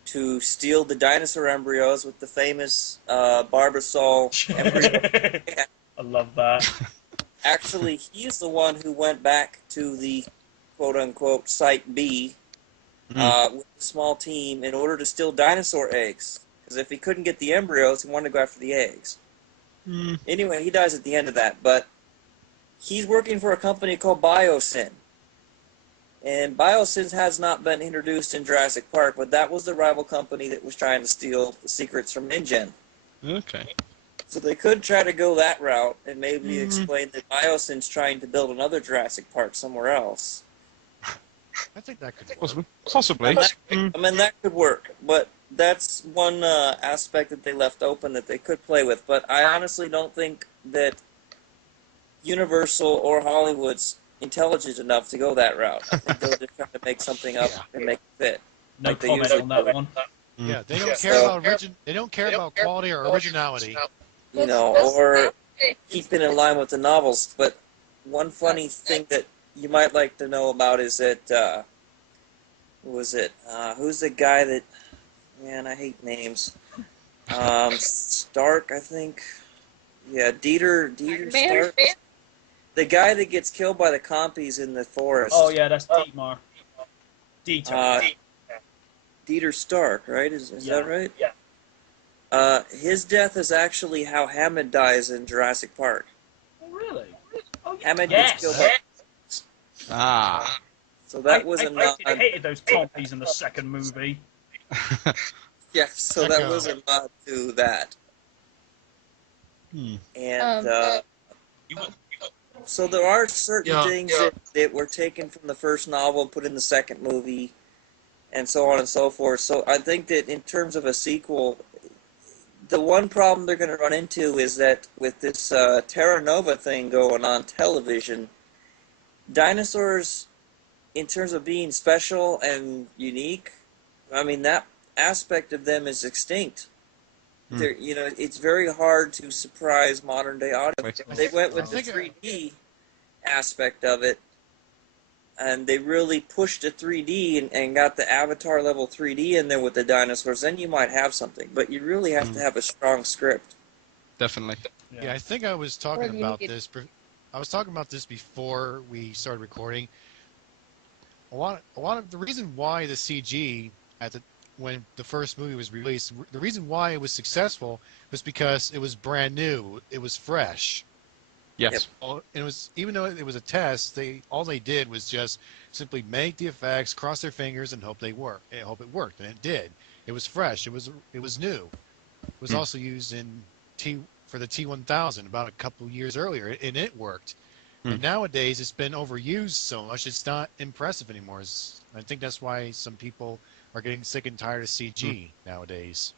to steal the dinosaur embryos with the famous Barbasol embryo, I love that. actually, he's the one who went back to the quote-unquote Site B with a small team in order to steal dinosaur eggs. Because if he couldn't get the embryos, he wanted to go after the eggs. Anyway, he dies at the end of that, but he's working for a company called Biosyn. And Biosyn has not been introduced in Jurassic Park, but that was the rival company that was trying to steal the secrets from InGen. Okay. So they could try to go that route and maybe explain that Biosyn's trying to build another Jurassic Park somewhere else. I think that could work. Possibly. I mean, that could work, but that's one aspect that they left open that they could play with. But I honestly don't think that Universal or Hollywood's intelligent enough to go that route. I think they'll just try to make something up and make it fit. No like they comment usually on that do. one. Yeah, they don't Yeah, care so- about They don't care about quality or originality. You know, or keeping in line with the novels. But one funny thing that you might like to know about is that, who's the guy that, man, I hate names. Stark, I think. Yeah, Dieter Stark. The guy that gets killed by the compies in the forest. Oh yeah, that's Dietmar. Uh, Dieter Stark, right? Is Yeah. that right? Yeah. His death is actually how Hammond dies in Jurassic Park. Oh really? Oh yeah. Hammond Yes. gets killed by... Ah. So that was a I nod. hated those compies in the second movie. Yeah, so that was a nod to that. And so there are certain things that were taken from the first novel and put in the second movie, and so on and so forth. So I think that in terms of a sequel, the one problem they're going to run into is that with this Terra Nova thing going on television, dinosaurs, in terms of being special and unique, I mean, that aspect of them is extinct. You know, it's very hard to surprise modern day audience. They went with the 3D aspect of it, and they really pushed the 3D and got the Avatar level 3D in there with the dinosaurs. Then you might have something, but you really have to have a strong script. Definitely. Yeah, I think I was talking about this. I was talking about this before we started recording. A lot of the reason why the CG when the first movie was released, the reason why it was successful was because it was brand new, it was fresh. Yes. And it was, even though it was a test, all they did was just simply make the effects, cross their fingers, and hope it worked, and it did. It was fresh. It was new. It was also used for the T-1000 about a couple years earlier, and it worked. And nowadays, it's been overused so much, it's not impressive anymore. I think that's why some people are getting sick and tired of CG nowadays.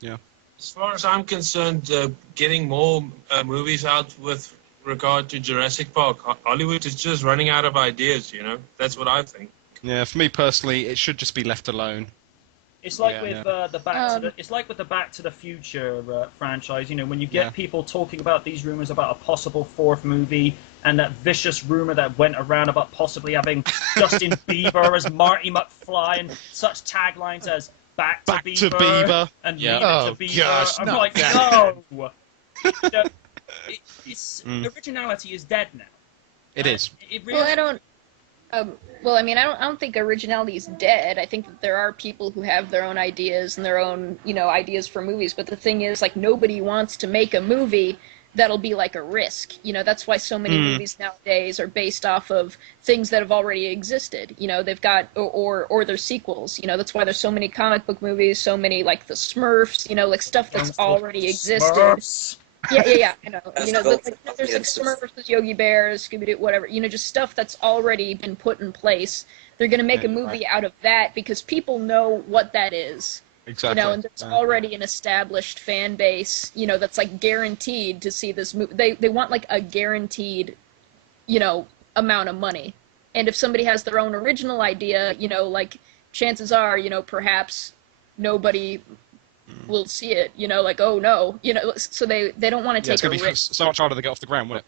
Yeah. As far as I'm concerned, getting more movies out with regard to Jurassic Park, Hollywood is just running out of ideas, you know? That's what I think. Yeah, for me personally, it should just be left alone. It's like with the Back to the Future franchise. You know, when you get people talking about these rumors about a possible fourth movie, and that vicious rumor that went around about possibly having Justin Bieber as Marty McFly, and such taglines as "Back to Bieber" and "Leave it to Bieber." Gosh, I'm no, like, no. You know, originality is dead now. It is. It really. Well, I don't. I don't think originality is dead. I think that there are people who have their own ideas and their own, ideas for movies. But the thing is, like, nobody wants to make a movie that'll be like a risk. That's why so many movies nowadays are based off of things that have already existed. They've got, or their sequels. That's why there's so many comic book movies, so many, like, the Smurfs, like, stuff that's already existed. Smurfs. Yeah, I know. There's like Smurfs, there's Yogi Bears, Scooby-Doo, whatever. Just stuff that's already been put in place. They're going to make a movie out of that because people know what that is. Exactly. And there's already an established fan base, that's like guaranteed to see this movie. They want like a guaranteed, amount of money. And if somebody has their own original idea, like chances are, perhaps nobody will see it, like, oh no, so they don't want to take it's going a to be risk. so much harder to get off the ground, wouldn't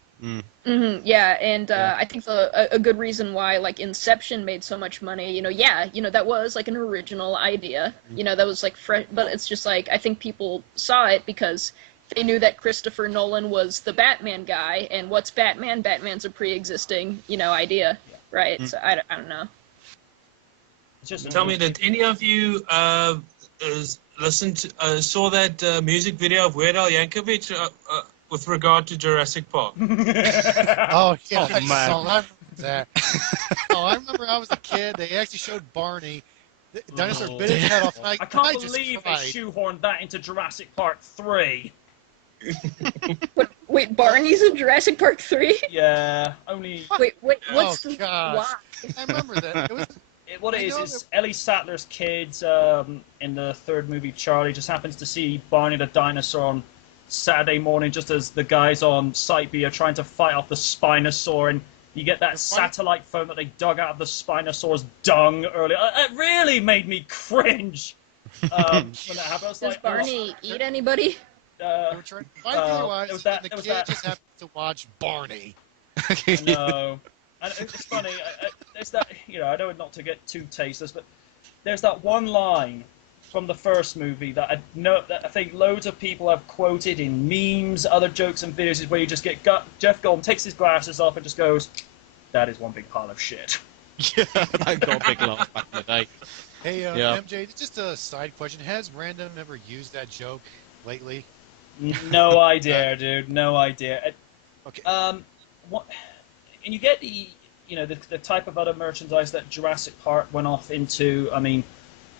it? Yeah, and I think a good reason why, like, Inception made so much money, that was like an original idea, that was like fresh, but it's just like, I think people saw it because they knew that Christopher Nolan was the Batman guy, and what's Batman? Batman's a pre-existing, idea, right? So I don't know. Tell me, did any of you saw that music video of Weird Al Yankovic with regard to Jurassic Park? Oh, yeah, I man. saw that. I remember I was a kid. They actually showed Barney. The dinosaur bit his head off. And I can't just believe they cried. shoehorned that into Jurassic Park 3. Wait, Barney's in Jurassic Park 3? Yeah, only... Wait, what's Oh, gosh. why? I remember that. It was... What it is Ellie Sattler's kids in the third movie, Charlie, just happens to see Barney the dinosaur on Saturday morning just as the guys on Site B are trying to fight off the Spinosaur, and You get that satellite phone that they dug out of the Spinosaur's dung earlier. It really made me cringe when that happened. I was Does like, Barney eat anybody? They were trying to find Pennywise, it was and that- the it was kid that- just happened to watch Barney. No, and it's funny. There's that, I know not to get too tasteless, but there's that one line from the first movie that I think loads of people have quoted in memes, other jokes and videos, is where you just get Jeff Goldblum takes his glasses off and just goes, "That is one big pile of shit." Yeah, that got a big laugh back in the day. Hey, Yeah. MJ, just a side question. Has Random ever used that joke lately? No idea, dude. No idea. Okay. What? And you get the type of other merchandise that Jurassic Park went off into. I mean,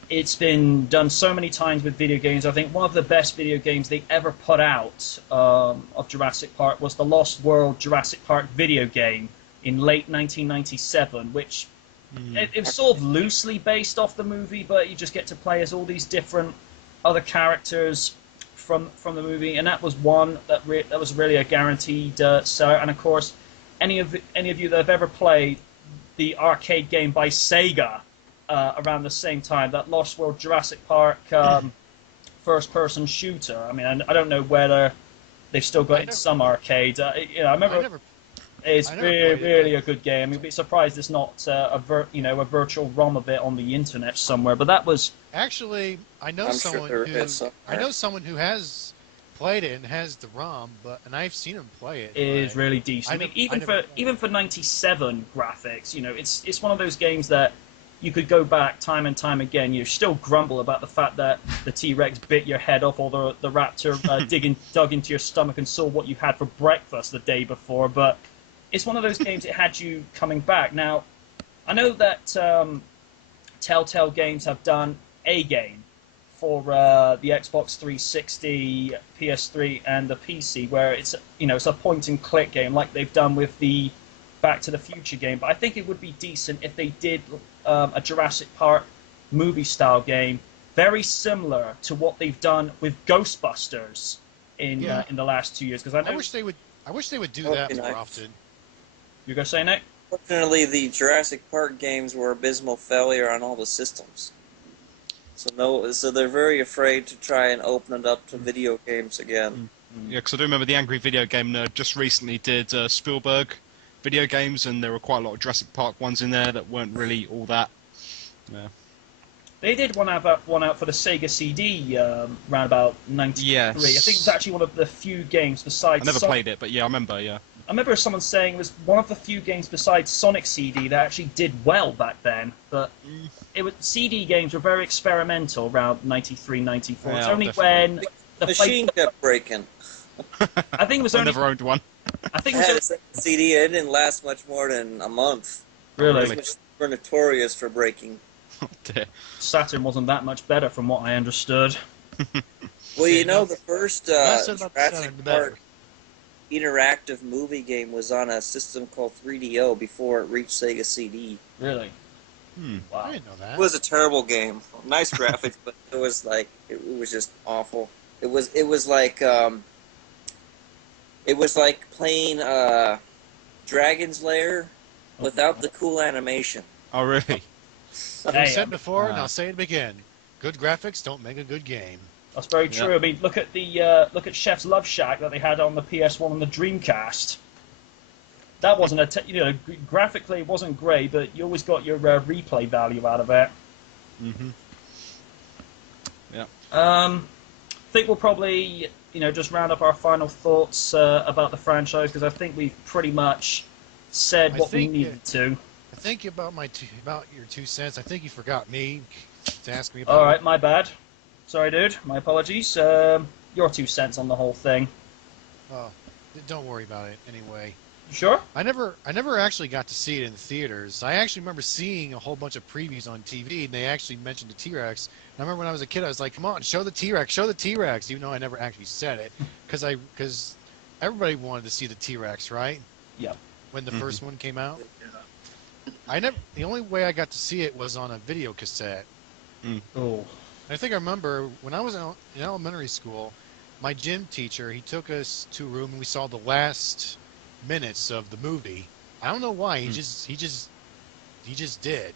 it's been done so many times with video games. I think one of the best video games they ever put out of Jurassic Park was the Lost World Jurassic Park video game in late 1997, which it was sort of loosely based off the movie, but you just get to play as all these different other characters from the movie, and that was one that was really a guaranteed seller. And of course, any of you that have ever played the arcade game by Sega around the same time, that Lost World Jurassic Park first-person shooter. I mean, I don't know whether they've still got it in some arcades. I remember it's really a good game. I'd be surprised it's not a virtual ROM of it on the internet somewhere. But that was Actually, I know someone who has played it and has the ROM, and I've seen him play it. It is really decent. I mean, even for '97 graphics, it's one of those games that you could go back time and time again. You still grumble about the fact that the T-Rex bit your head off, or the raptor dug into your stomach and saw what you had for breakfast the day before. But it's one of those games that had you coming back. Now, I know that Telltale Games have done a game for the Xbox 360, PS3, and the PC, where it's a point-and-click game like they've done with the Back to the Future game. But I think it would be decent if they did a Jurassic Park movie-style game, very similar to what they've done with Ghostbusters in the last 2 years. Because I wish they would do that more often. You gonna say, Nick? Fortunately, the Jurassic Park games were abysmal failure on all the systems. So they're very afraid to try and open it up to video games again. Yeah, because I do remember the Angry Video Game Nerd just recently did Spielberg video games, and there were quite a lot of Jurassic Park ones in there that weren't really all that. Yeah. They did one out for the Sega CD around about '93. Yes. I think it was actually one of the few games besides. I never played it, but yeah, I remember. Yeah. I remember someone saying it was one of the few games besides Sonic CD that actually did well back then. But CD games were very experimental around '93, '94. It's only definitely. when The machine kept breaking. I think it was I only. never owned one. I think I it had a was. CD. It didn't last much more than a month. Really? Which were notorious for breaking. Oh, dear. Saturn wasn't that much better, from what I understood. Well, the first Less said about the Jurassic Saturn, the better. Park interactive movie game was on a system called 3DO before it reached Sega CD. Really? Wow. I didn't know that. It was a terrible game. Nice graphics, but it was just awful. It was like playing Dragon's Lair without the cool animation. Oh, really? I've said before, and I'll say it again. Good graphics don't make a good game. That's very true. Yeah. I mean, look at Chef's Love Shack that they had on the PS1 and the Dreamcast. That wasn't graphically it wasn't great, but you always got your replay value out of it. Yeah. I think we'll probably just round up our final thoughts about the franchise, because I think we've pretty much said what we needed to. I think about your 2 cents. I think you forgot me to ask me about. All right, my bad. Sorry, dude. My apologies. Your 2 cents on the whole thing. Oh, don't worry about it. Anyway. You sure? I never actually got to see it in the theaters. I actually remember seeing a whole bunch of previews on TV, and they actually mentioned the T-Rex. And I remember when I was a kid, I was like, "Come on, show the T-Rex, show the T-Rex," even though I never actually said it, because everybody wanted to see the T-Rex, right? Yeah. When the first one came out. The only way I got to see it was on a video cassette. Oh. I think I remember when I was in elementary school, my gym teacher, he took us to a room and we saw the last minutes of the movie. I don't know why. He just did.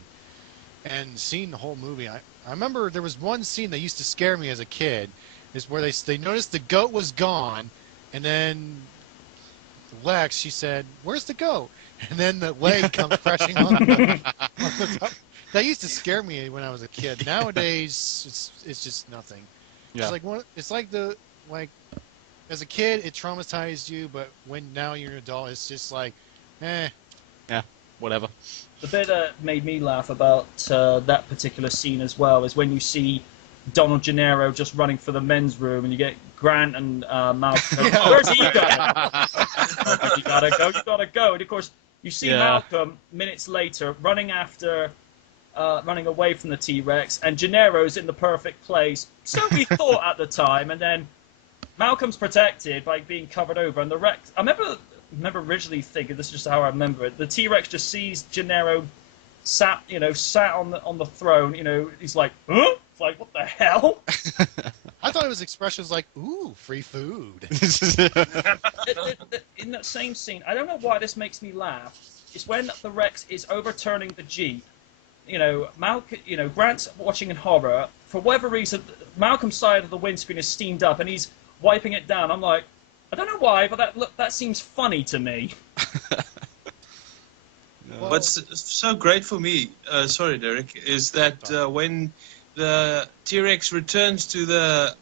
And seeing the whole movie, I remember there was one scene that used to scare me as a kid, is where they noticed the goat was gone, and then Lex, she said, "Where's the goat?" And then the leg comes crashing on the top. That used to scare me when I was a kid. Nowadays, it's just nothing. Yeah. It's like it's like as a kid it traumatized you, but when now you're an adult, it's just like, eh. Yeah, whatever. The bit that made me laugh about that particular scene as well is when you see Donald Gennaro just running for the men's room, and you get Grant and Malcolm. Where's he going? You gotta go. You gotta go. And of course, you see Malcolm minutes later running away from the T-Rex, and Gennaro's in the perfect place. So we thought at the time, and then Malcolm's protected by being covered over, and the Rex. I remember originally thinking, this is just how I remember it. The T-Rex just sees Gennaro sat on the throne. He's like, huh? It's like, what the hell? I thought it was expressions like, ooh, free food. In that same scene, I don't know why this makes me laugh. It's when the Rex is overturning the Jeep. Grant's watching in horror. For whatever reason, Malcolm's side of the windscreen is steamed up, and he's wiping it down. I'm like, I don't know why, but that seems funny to me. Well, what's so great for me, sorry, Derek, is that when the T-Rex returns to the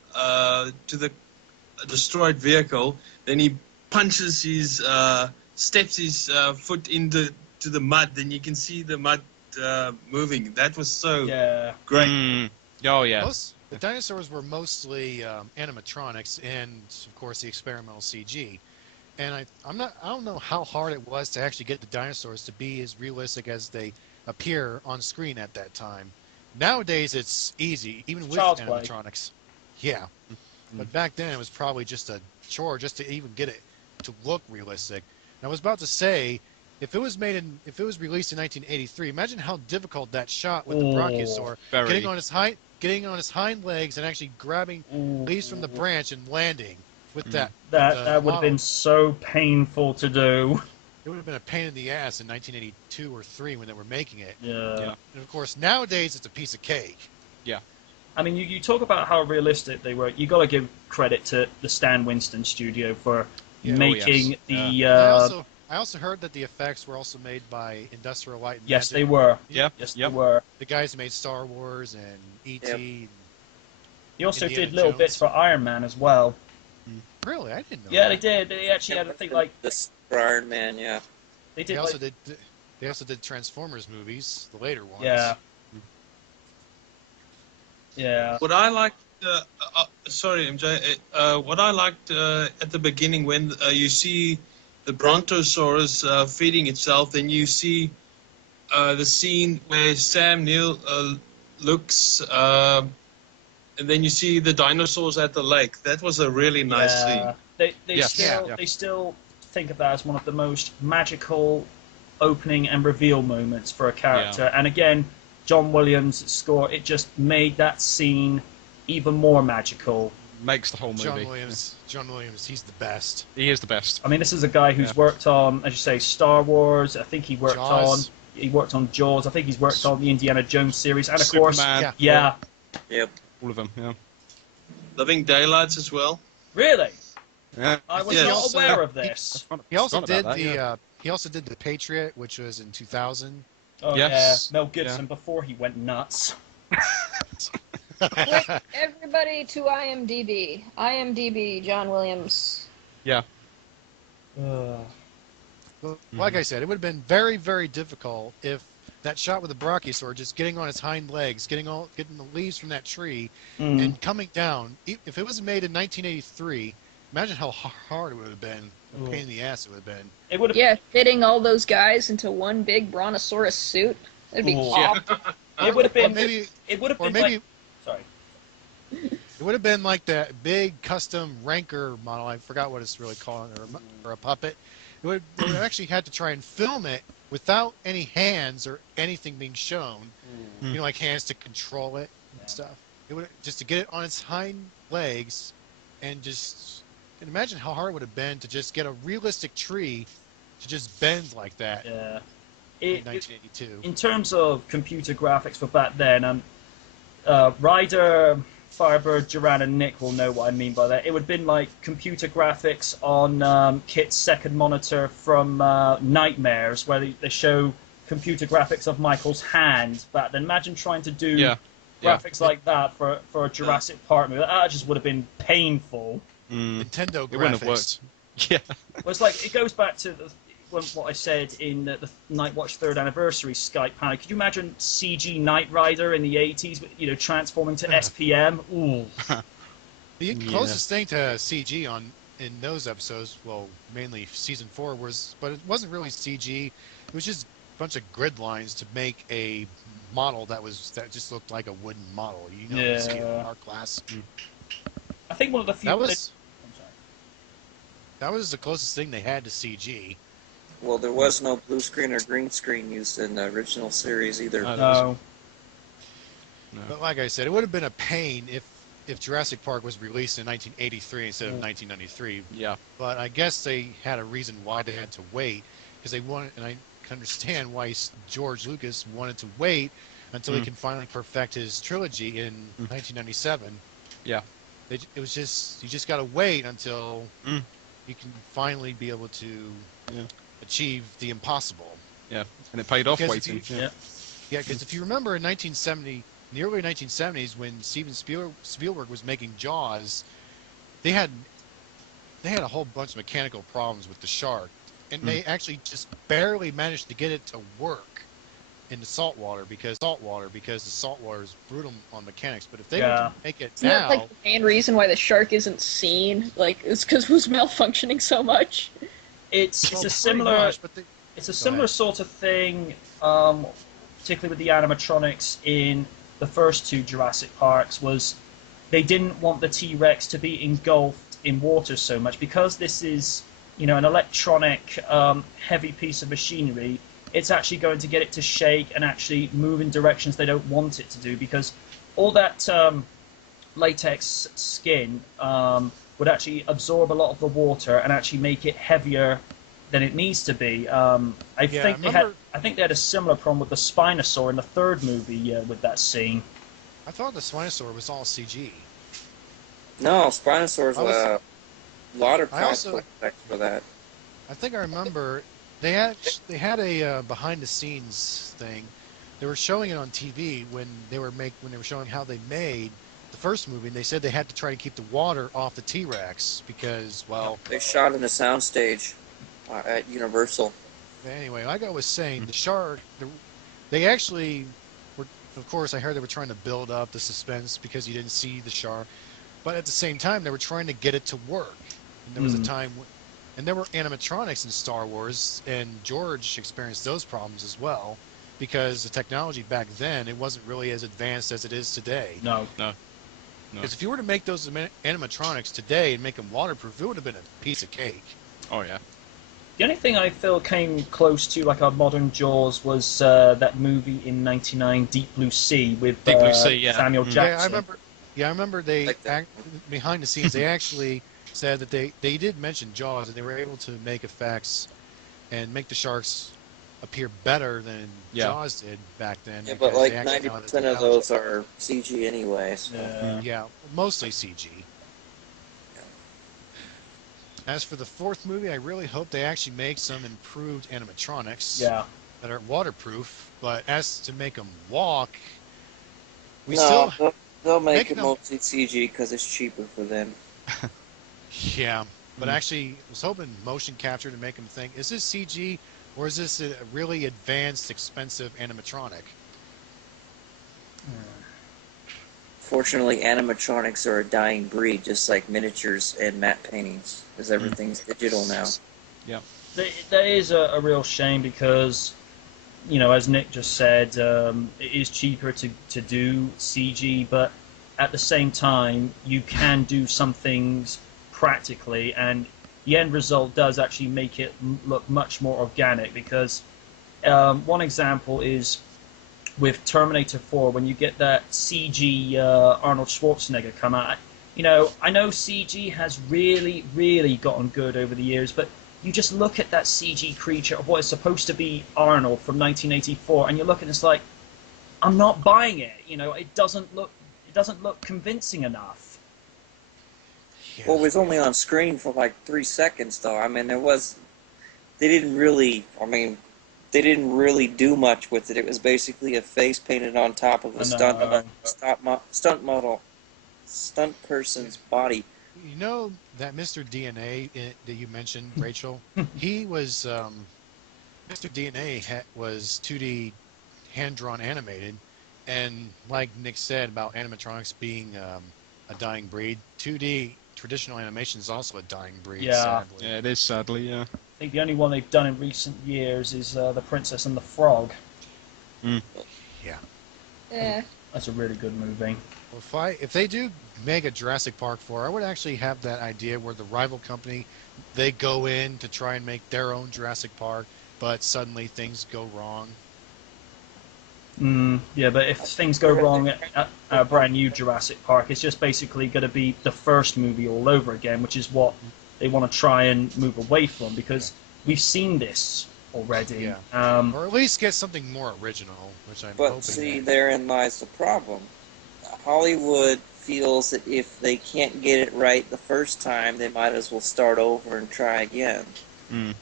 destroyed vehicle, then he punches steps his foot into the mud. Then you can see the mud moving. That was so great. Mm. Oh yeah. The dinosaurs were mostly animatronics and, of course, the experimental CG. And I don't know how hard it was to actually get the dinosaurs to be as realistic as they appear on screen at that time. Nowadays, it's easy, even with animatronics. Yeah. But back then, it was probably just a chore just to even get it to look realistic. And I was about to say, if it was released in 1983, imagine how difficult that shot with the Brachiosaur getting on his hind legs and actually grabbing leaves from the branch and landing with that. That would have been so painful to do. It would have been a pain in the ass in 1982 or 3 when they were making it. Yeah. And of course, nowadays it's a piece of cake. Yeah. I mean, you talk about how realistic they were. You got to give credit to the Stan Winston studio for making the. I also heard that the effects were also made by Industrial Light and Yes, Magic. they were. Yeah. Yes, they were. The guys who made Star Wars and E.T. Yep. He also Indiana did little Jones. bits for Iron Man as well. Really, I didn't know. Yeah, that. they did. They actually had a thing like this for Iron Man, yeah. they They did. also Like, did. They also did Transformers movies, the later ones. yeah. Yeah. What I liked, sorry, MJ. What I liked at the beginning when you see the Brontosaurus feeding itself, then you see the scene where Sam Neill looks, and then you see the dinosaurs at the lake. That was a really nice scene. They still think of that as one of the most magical opening and reveal moments for a character. And again, John Williams' score, it just made that scene even more magical. Makes the whole movie. John Williams, he's the best. He is the best. I mean, this is a guy who's worked on, as you say, Star Wars. I think he worked Jaws. on Jaws. I think he's worked on the Indiana Jones series, and of Superman. course, yeah. Yep. All of them. Yeah. Living Daylights as well. Really, Yeah. I was Yes. not aware of this. He also Forgot did about that, he also did The Patriot, which was in 2000. Oh Yes. yeah, Mel Gibson before he went nuts. Quick, everybody to IMDb. IMDb, John Williams. Yeah. Like I said, it would have been very, very difficult if that shot with the Brachiosaur just getting on its hind legs, getting the leaves from that tree, and coming down. If it was made in 1983, imagine how hard it would have been. A pain in the ass it would have been. It would have. Yeah, fitting all those guys into one big Brontosaurus suit. That'd be awful. It would have been. Maybe, it would have or been. maybe Like, sorry. it would have been like that big custom Ranker model. I forgot what it's really called, or a puppet. They would have actually had to try and film it without any hands or anything being shown. You know, like hands to control it and stuff. It would just to get it on its hind legs, and imagine how hard it would have been to just get a realistic tree to just bend like that Yeah. in 1982. In terms of computer graphics for back then, Ryder, Firebird, Duran, and Nick will know what I mean by that. It would have been like computer graphics on Kit's second monitor from Nightmares, where they show computer graphics of Michael's hand back then. Imagine trying to do graphics like that for a Jurassic Park movie. That just would have been painful. Nintendo graphics. It wouldn't have worked. Yeah. Well, it's like, it goes back to what I said in the Night Watch 3rd Anniversary Skype panel. Could you imagine CG Knight Rider in the 80s, transforming to SPM? Ooh. The closest thing to CG in those episodes, well, mainly season 4 but it wasn't really CG. It was just a bunch of grid lines to make a model that just looked like a wooden model. You see it in art class. I think one of the few. That was the closest thing they had to CG. Well, there was no blue screen or green screen used in the original series either. No. But like I said, it would have been a pain if Jurassic Park was released in 1983 instead of 1993. Yeah. But I guess they had a reason why they had to wait, because they wanted, and I can understand why George Lucas wanted to wait until he can finally perfect his trilogy in 1997. Yeah. You just got to wait until you can finally be able to achieve the impossible. Yeah, and it paid off waiting. Yeah, because if you remember in 1970, in the early 1970s, when Steven Spielberg was making Jaws, they had a whole bunch of mechanical problems with the shark, and they actually just barely managed to get it to work in the saltwater because the saltwater is brutal on mechanics. But if they were to make it Isn't that like the main reason why the shark isn't seen? Like, it's because it was malfunctioning so much. It's a similar sort of thing, particularly with the animatronics in the first two Jurassic Parks. Was they didn't want the T-Rex to be engulfed in water so much, because this is an electronic heavy piece of machinery. It's actually going to get it to shake and actually move in directions they don't want it to do, because all that latex skin would actually absorb a lot of the water and actually make it heavier than it needs to be. I think they had a similar problem with the Spinosaur in the third movie with that scene. I thought the Spinosaur was all CG. No, Spinosaur's a lot of practical effects for that. I think I remember they had a behind the scenes thing. They were showing it on TV when they were showing how they made the first movie, and they said they had to try to keep the water off the T-Rex because, well, they shot in a soundstage at Universal. Anyway, like I was saying, the shark, they actually were. Of course, I heard they were trying to build up the suspense because you didn't see the shark, but at the same time, they were trying to get it to work. And there was a time. And there were animatronics in Star Wars, and George experienced those problems as well, because the technology back then, it wasn't really as advanced as it is today. No. Because if you were to make those animatronics today and make them waterproof, it would have been a piece of cake. Oh, yeah. The only thing I feel came close to like a modern Jaws was that movie in '99, Deep Blue Sea, with Samuel Jackson. I remember behind the scenes, they actually said that they did mention Jaws, and they were able to make effects and make the sharks appear better than Jaws did back then. Yeah, but like 90% of those are CG anyway. So. Yeah, mostly CG. As for the fourth movie, I really hope they actually make some improved animatronics that are waterproof. But as to make them walk, they'll make it mostly CG because it's cheaper for them. Yeah, but actually, I was hoping motion capture to make them think, is this CG or is this a really advanced, expensive animatronic? Fortunately, animatronics are a dying breed, just like miniatures and matte paintings, because everything's digital now. Yeah. That is a real shame because, as Nick just said, it is cheaper to do CG, but at the same time, you can do some things practically, and the end result does actually make it look much more organic, because one example is with Terminator 4, when you get that CG Arnold Schwarzenegger come out. I know CG has really, really gotten good over the years, but you just look at that CG creature of what is supposed to be Arnold from 1984, and you look at it, it's like, I'm not buying it. You know, it doesn't look convincing enough. Yeah. Well, it was only on screen for like 3 seconds, though. I mean, they didn't really do much with it. It was basically a face painted on top of a stunt person's body. You know that Mr. DNA that you mentioned, Rachel? He was Mr. DNA was 2D hand-drawn animated, and like Nick said about animatronics being a dying breed, 2D traditional animation is also a dying breed. Yeah. Sadly. Yeah, it is, sadly, yeah. I think the only one they've done in recent years is The Princess and the Frog. Mm. Yeah. Yeah. That's a really good movie. Well, if they do make a Jurassic Park 4, I would actually have that idea where the rival company, they go in to try and make their own Jurassic Park, but suddenly things go wrong. Yeah, but if things go wrong at a brand new Jurassic Park, it's just basically going to be the first movie all over again, which is what they want to try and move away from, because we've seen this already. Yeah. Or at least get something more original, which I'm hoping. But see, that. therein lies the problem. Hollywood feels that if they can't get it right the first time, they might as well start over and try again. Mm.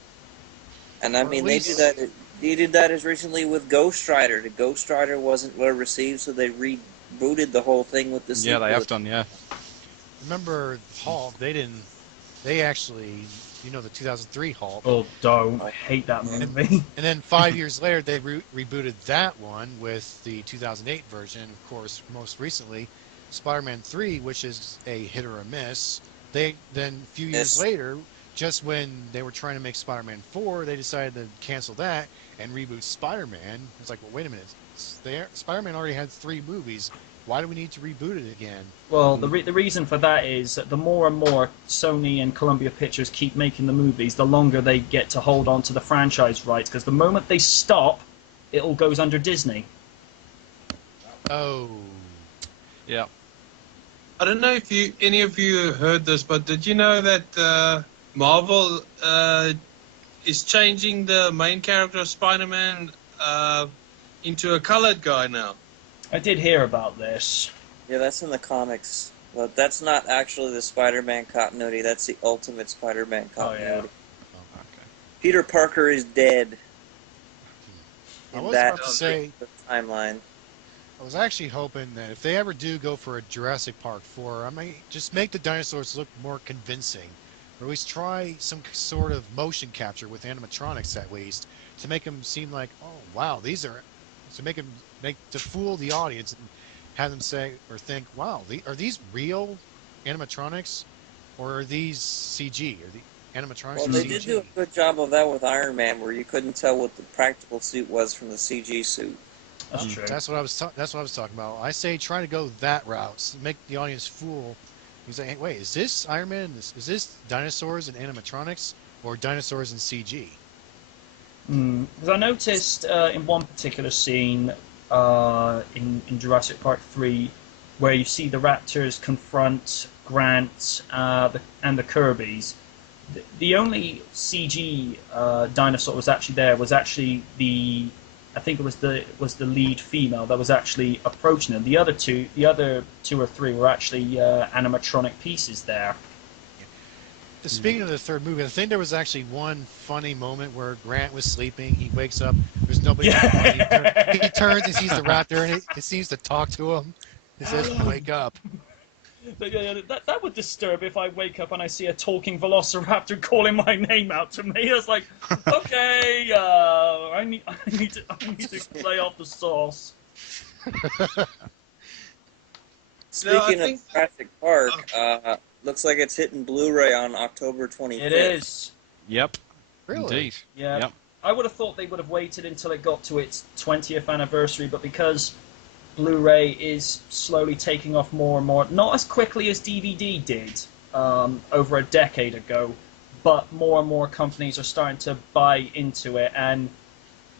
And I mean, they did that as recently with Ghost Rider. The Ghost Rider wasn't well received, so they rebooted the whole thing with the sequel. Yeah, they have done, yeah. Remember Hulk? They actually, the 2003 Hulk. Oh, don't. I hate that movie. And then 5 years later, they rebooted that one with the 2008 version. Of course, most recently, Spider-Man 3, which is a hit or a miss. Then a few years later, just when they were trying to make Spider-Man 4, they decided to cancel that and reboot Spider-Man. It's like, well, wait a minute. Spider-Man already had 3 movies. Why do we need to reboot it again? Well, the reason for that is that the more and more Sony and Columbia Pictures keep making the movies, the longer they get to hold on to the franchise rights, because the moment they stop, it all goes under Disney. Oh. Yeah. I don't know if any of you heard this, but did you know that Marvel is changing the main character of Spider-Man into a colored guy now? I did hear about this. Yeah, that's in the comics. But that's not actually the Spider-Man continuity. That's the Ultimate Spider-Man continuity. Oh, okay. Peter Parker is dead. I In was that about to say, timeline. I was actually hoping that if they ever do go for a Jurassic Park 4, I might just make the dinosaurs look more convincing. Or at least try some sort of motion capture with animatronics, at least, to make them seem like, oh, wow, these are... to fool the audience and have them say or think, wow, are these real animatronics or are these CG? Are the animatronics Well, or they CG? did do a good job of that with Iron Man, where you couldn't tell what the practical suit was from the CG suit. That's true. That's what I was talking about. I say try to go that route, make the audience fool. You say, hey, wait, is this Iron Man? Is this dinosaurs and animatronics or dinosaurs and CG? Because I noticed in one particular scene in Jurassic Park 3 where you see the raptors confront Grant and the Kirbys. The only CG dinosaur was actually I think it was the lead female that was actually approaching them. The other two or three were actually animatronic pieces there. Speaking of the third movie, I think there was actually one funny moment where Grant was sleeping. He wakes up. There's nobody around. He turns and sees the raptor, and it seems to talk to him. It says, "Wake up." That would disturb if I wake up and I see a talking velociraptor calling my name out to me. It's like, okay, I need to play off the sauce. Speaking of Jurassic Park, looks like it's hitting Blu-ray on October 25th. It is. Yep. Really? Indeed. Yeah. Yep. I would have thought they would have waited until it got to its 20th anniversary, but because Blu-ray is slowly taking off more and more, not as quickly as DVD did over a decade ago, but more and more companies are starting to buy into it. And,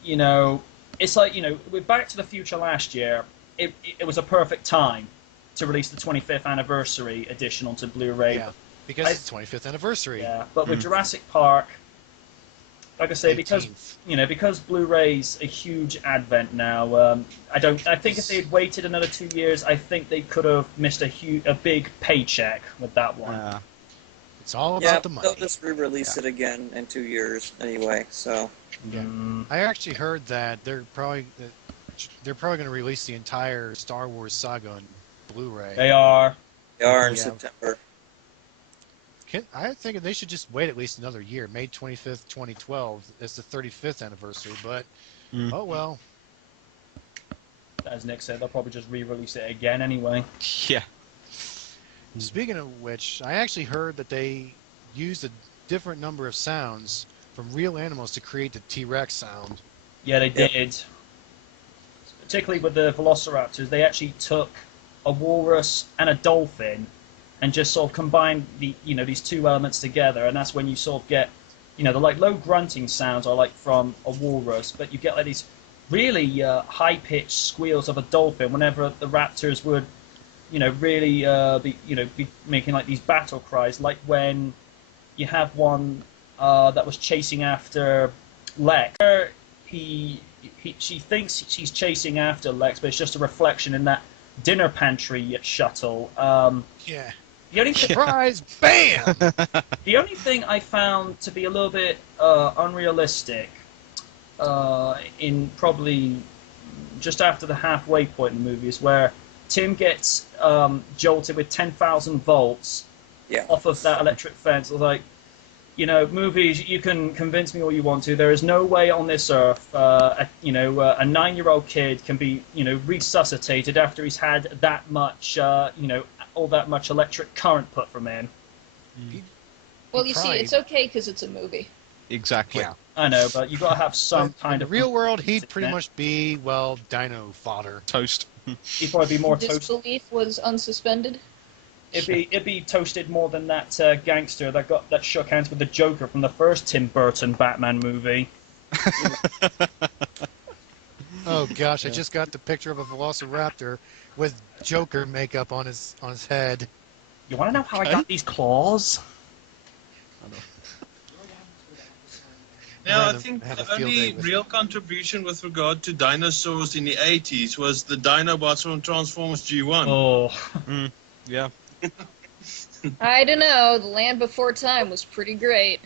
it's like, with Back to the Future last year, it was a perfect time to release the 25th anniversary edition onto Blu-ray. Yeah, because it's 25th anniversary. Yeah, but with Jurassic Park, like I say, because 18th. because Blu-ray's a huge advent now. I think if they'd waited another 2 years, I think they could have missed a big paycheck with that one. It's all Yeah, about the money. they'll just re-release it again in 2 years anyway. So Yeah. I actually heard that they're probably going to release the entire Star Wars saga on Blu-ray. They are. they are in Yeah. September. I think they should just wait at least another year. May 25th, 2012 is the 35th anniversary, but oh well. As Nick said, they'll probably just re-release it again anyway. Yeah. Speaking of which, I actually heard that they used a different number of sounds from real animals to create the T-Rex sound. Yeah, they Yep. did. Particularly with the velociraptors, they actually took a walrus and a dolphin and just sort of combined these two elements together, and that's when you sort of get the like low grunting sounds are like from a walrus, but you get like these really high pitched squeals of a dolphin whenever the raptors would really be making like these battle cries, like when you have one that was chasing after Lex. She thinks she's chasing after Lex, but it's just a reflection in that dinner pantry shuttle. Yeah. The only thing, Surprise! Bam! the only thing I found to be a little bit unrealistic in probably just after the halfway point in the movie is where Tim gets jolted with 10,000 volts off of that electric fence. I was like, movies, you can convince me all you want to. There is no way on this earth, a 9-year-old kid can be, resuscitated after he's had that much, all that much electric current put from him. Well, you see, it's okay because it's a movie. Exactly. Yeah. I know, but you got to have some In kind the of real world, he'd pretty much be, well, dino fodder. Toast. He'd probably be more toasted. Disbelief was unsuspended. It'd be toasted more than that gangster that shook hands with the Joker from the first Tim Burton Batman movie. Oh gosh, I just got the picture of a velociraptor with Joker makeup on his head. You want to know how I got these claws? Now, I Random. think I had a the field only day with real contribution with regard to dinosaurs in the 80s was the Dinobots from Transformers G1. Oh, Yeah. I don't know. The Land Before Time was pretty great.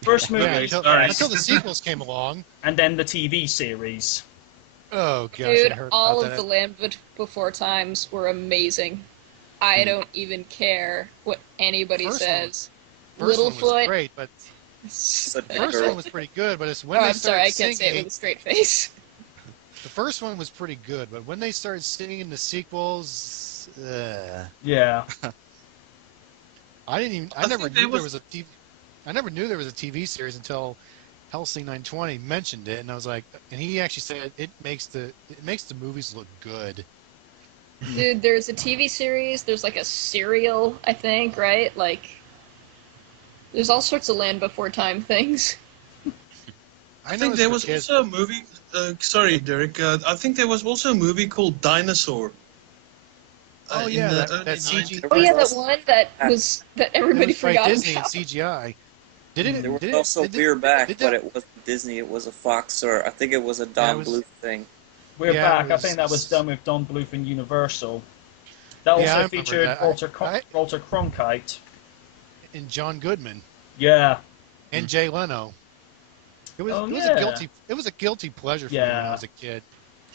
first movie, Yeah, sorry. until the sequels came along. and then the TV series. Oh gosh, Dude, I heard all about of that. the Land Before Times were amazing. I don't even care what anybody First says. First one was Littlefoot. great, but But the first one was pretty good. But it's when Oh, they I'm sorry, I started can't say it singing. with a straight face. The first one was pretty good, but when they started singing the sequels, Yeah. I didn't even. I I never think knew there there was- was a TV. I never knew there was a TV series until Helsing 920 mentioned it, and I was like, and he actually said it makes the movies look good. Dude, there's a TV series, there's like a serial, I think, right? Like, there's all sorts of Land Before Time things. I think there was also a movie. Sorry, Derek. I think there was also a movie called Dinosaur. Oh in yeah, the that early CG. 90s. Oh yeah, that one that was that It everybody was by forgot Disney about. and CGI. Did it? there was did also it, did We're Back, did but that- it wasn't Disney. It was a Fox, or I think it was a Don was- Bluth thing. We're Yeah, back. it I think that was was- done with Don Bluth and Universal. That also Yeah, I remember featured that. Walter Cronkite. and John Goodman Yeah. and Jay Leno. It was, Oh, it was yeah. a guilty. It was a guilty pleasure for me when Yeah. I was a kid.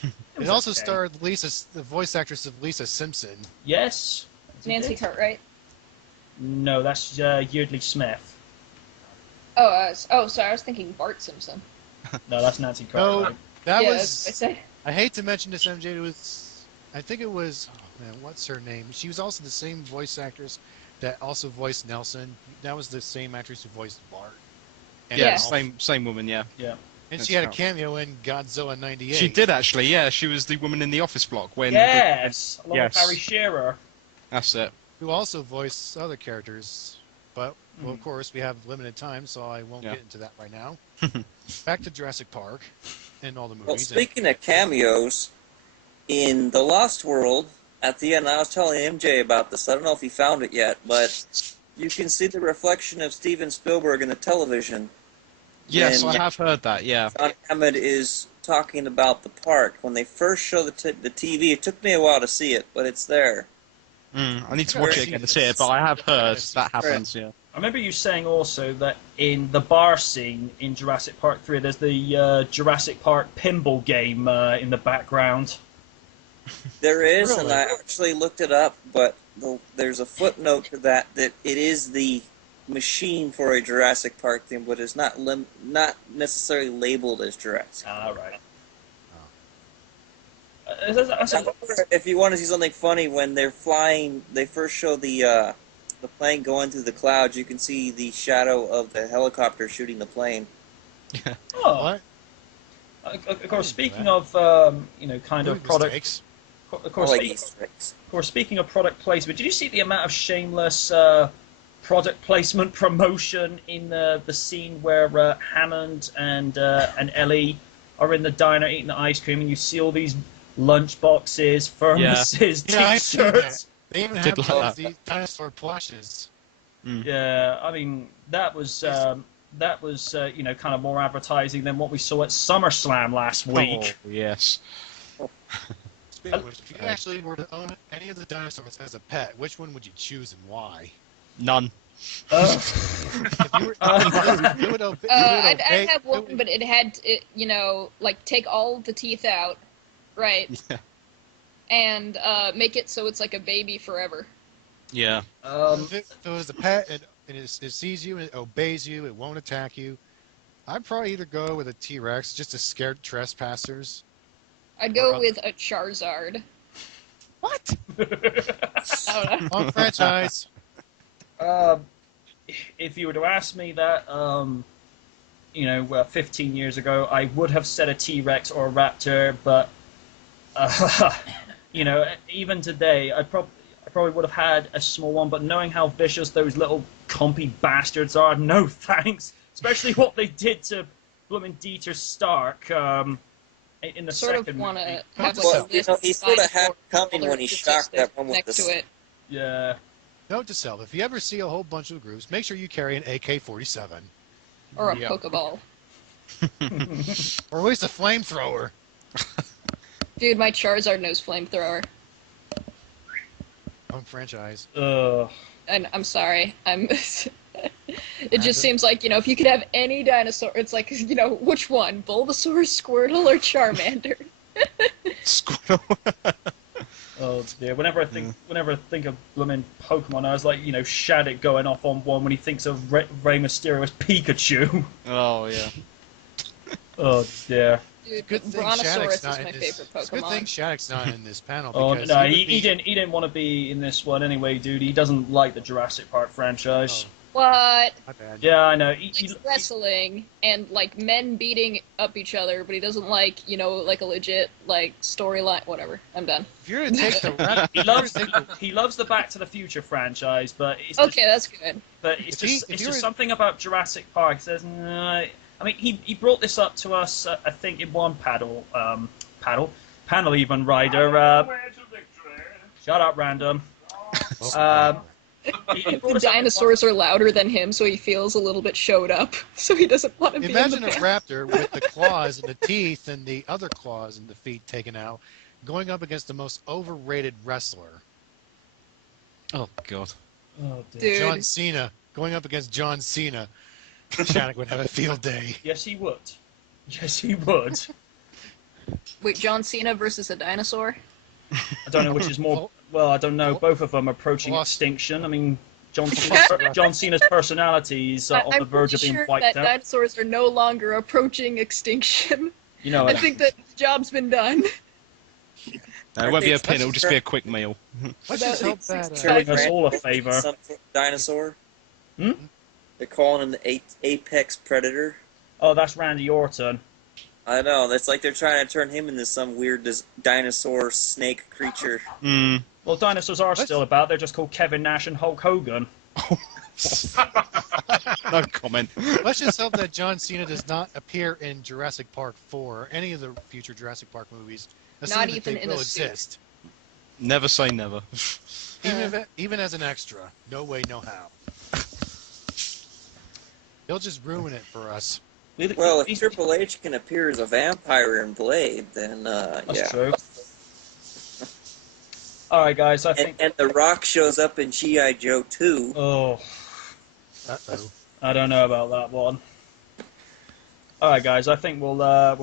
It was also okay. starred the voice actress of Lisa Simpson. Yes. Nancy Cartwright. No, that's Yeardley Smith. Oh, sorry, I was thinking Bart Simpson. No, that's Nancy No, Cartwright. that yeah, was. that's what I said. I hate to mention this, MJ. It was. I think it was. Oh man, what's her name? She was also the same voice actress that also voiced Nelson. That was the same actress who voiced Bart. And Yeah, Yeah. same woman, yeah. Yeah. And That's she had a right. cameo in Godzilla '98. She did actually, yeah. She was the woman in the office block when. Yes. Along Yes. with Harry Shearer. That's it. Who also voiced other characters. But, well, of course, we have limited time, so I won't Yeah. get into that right now. Back to Jurassic Park and all the Well, movies. speaking of cameos, in The Lost World, at the end, I was telling MJ about this. I don't know if he found it yet, but you can see the reflection of Steven Spielberg in the television. Yes, when I have heard that. Yeah. John Hammond is talking about the park. When they first show the TV, it took me a while to see it, but it's there. I need to I watch gotta it see again to this. see it, but I have heard see that this. happens. Yeah. I remember you saying also that in the bar scene in Jurassic Park 3, there's the Jurassic Park pinball game in the background. There is, and Really? I actually looked it up, but there's a footnote to that it is the machine for a Jurassic Park theme, but it's not necessarily labeled as Jurassic. Ah, right. However, if you want to see something funny, when they're flying, they first show the plane going through the clouds. You can see the shadow of the helicopter shooting the plane. Oh, What? of course. Speaking of kind of Movie product, mistakes. of I course, like Easter eggs. of course, speaking of product placement, did you see the amount of shameless product placement promotion in the scene where Hammond and Ellie are in the diner eating the ice cream, and you see all these lunch boxes, thermoses, Yeah, I've seen t-shirts? They even Did have like these dinosaur plushes. Yeah, I mean that was kind of more advertising than what we saw at SummerSlam last week. Oh, yes. Speaking of which, if you actually were to own any of the dinosaurs as a pet, which one would you choose and why? None. If you were, you would obey, I'd have one, but it had to, like take all the teeth out, right? Yeah. And make it so it's like a baby forever. Yeah. If it was a pet and it sees you and it obeys you, it won't attack you, I'd probably either go with a T-Rex just to scare trespassers. I'd go Or with a Charizard. What? I don't know. On franchise. If you were to ask me that, 15 years ago, I would have said a T-Rex or a Raptor, but even today, I probably would have had a small one. But knowing how vicious those little compy bastards are, no thanks. Especially what they did to blooming Dieter Stark in the Sort second of want movie. to have like Well, a list he of sort of had dinosaurs it coming with all when their he shocked that statistics one with next the to it. Yeah. Note to self: if you ever see a whole bunch of groups, make sure you carry an AK-47 Or a Yeah. Pokeball. or at least a flamethrower. Dude, my Charizard knows flamethrower. On franchise. And I'm sorry, I'm. It just Random. seems like, if you could have any dinosaur, it's like, which one? Bulbasaur, Squirtle, or Charmander? Squirtle. Oh dear. Whenever I think of blooming Pokemon, I was like, Shattuck going off on one when he thinks of Rey Mysterio as Pikachu. Oh, yeah. Oh dear. Dude, Good thing Brontosaurus Shattuck's is not my in this. favorite It's a good thing Pokemon. Shattuck's not in this panel Oh because no, he he would be- didn't want to be in this one anyway, dude. He doesn't like the Jurassic Park franchise. What? My bad. Yeah, I know. He likes wrestling and, like, men beating up each other, but he doesn't like, like a legit, like, storyline. Whatever. I'm done. If you're to take the rep, He loves the Back to the Future franchise, but it's Okay, that's good. it's If he- just if it's you're just in- something about Jurassic Park. He says, no. I mean, he brought this up to us, I think, in one panel even, Ryder. Shut up, random. He brought The us up in dinosaurs are louder than him, so he feels a little bit showed up. So he doesn't want to be Imagine in a the raptor with the claws and the teeth and the other claws and the feet taken out, going up against the most overrated wrestler, Oh, God. Oh, dear. Dude. John Cena, going up against John Cena. Shattuck would have a field day. Yes, he would. Yes, he would. Wait, John Cena versus a dinosaur? I don't know which is more. Well, I don't know. Both of them approaching extinction. I mean, John Cena's personality is on the I'm verge of pretty being sure wiped that out. dinosaurs are no longer approaching extinction. I I think that the job's been done. No, it won't be a pin, it'll just be a quick meal. Let's just hope that. Doing us all a favor. Some sort of dinosaur. Hmm? They're calling him the apex predator. Oh, that's Randy Orton. I know. That's like they're trying to turn him into some weird dinosaur snake creature. Well, dinosaurs are still about. They're just called Kevin Nash and Hulk Hogan. No comment. Let's just hope that John Cena does not appear in Jurassic Park 4 or any of the future Jurassic Park movies. Assuming that even they in will a suit. exist. Never say never. Even as an extra. No way, no how. They'll just ruin it for us. Well, if Triple H can appear as a vampire in Blade, then That's yeah. true. Alright, guys, I think... And The Rock shows up in G.I. Joe 2. Oh, Uh-oh. I don't know about that one. Alright, guys, I think we'll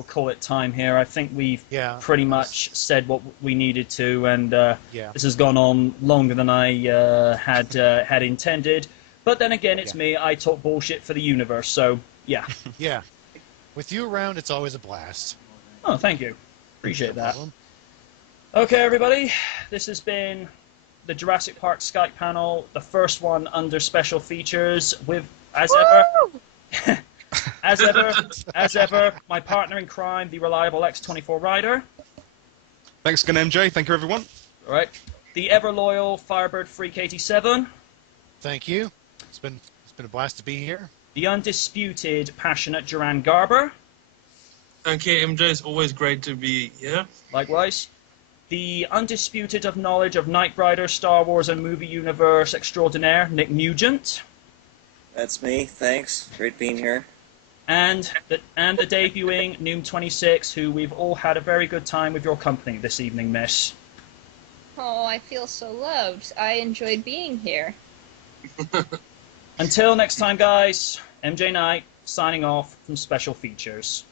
call it time here. I think we've pretty much said what we needed to, and this has gone on longer than I had intended. But then again, it's me. I talk bullshit for the universe, so yeah. Yeah. With you around, it's always a blast. Oh, thank you. Appreciate No that. problem. Okay, everybody. This has been the Jurassic Park Skype panel, the first one under special features with, as ever, my partner in crime, the reliable X24 rider. Thanks again, MJ. Thank you, everyone. All right. The ever loyal Firebird Freak 87. Thank you. It's been a blast to be here. The undisputed, passionate Duran Garber. Thank you, MJ. It's always great to be here. Likewise. The undisputed of knowledge of Knight Rider, Star Wars, and movie universe extraordinaire, Nick Nugent. That's me. Thanks. Great being here. And the debuting Noom 26, who we've all had a very good time with your company this evening, miss. Oh, I feel so loved. I enjoyed being here. Until next time, guys, MJ Knight signing off from Special Features.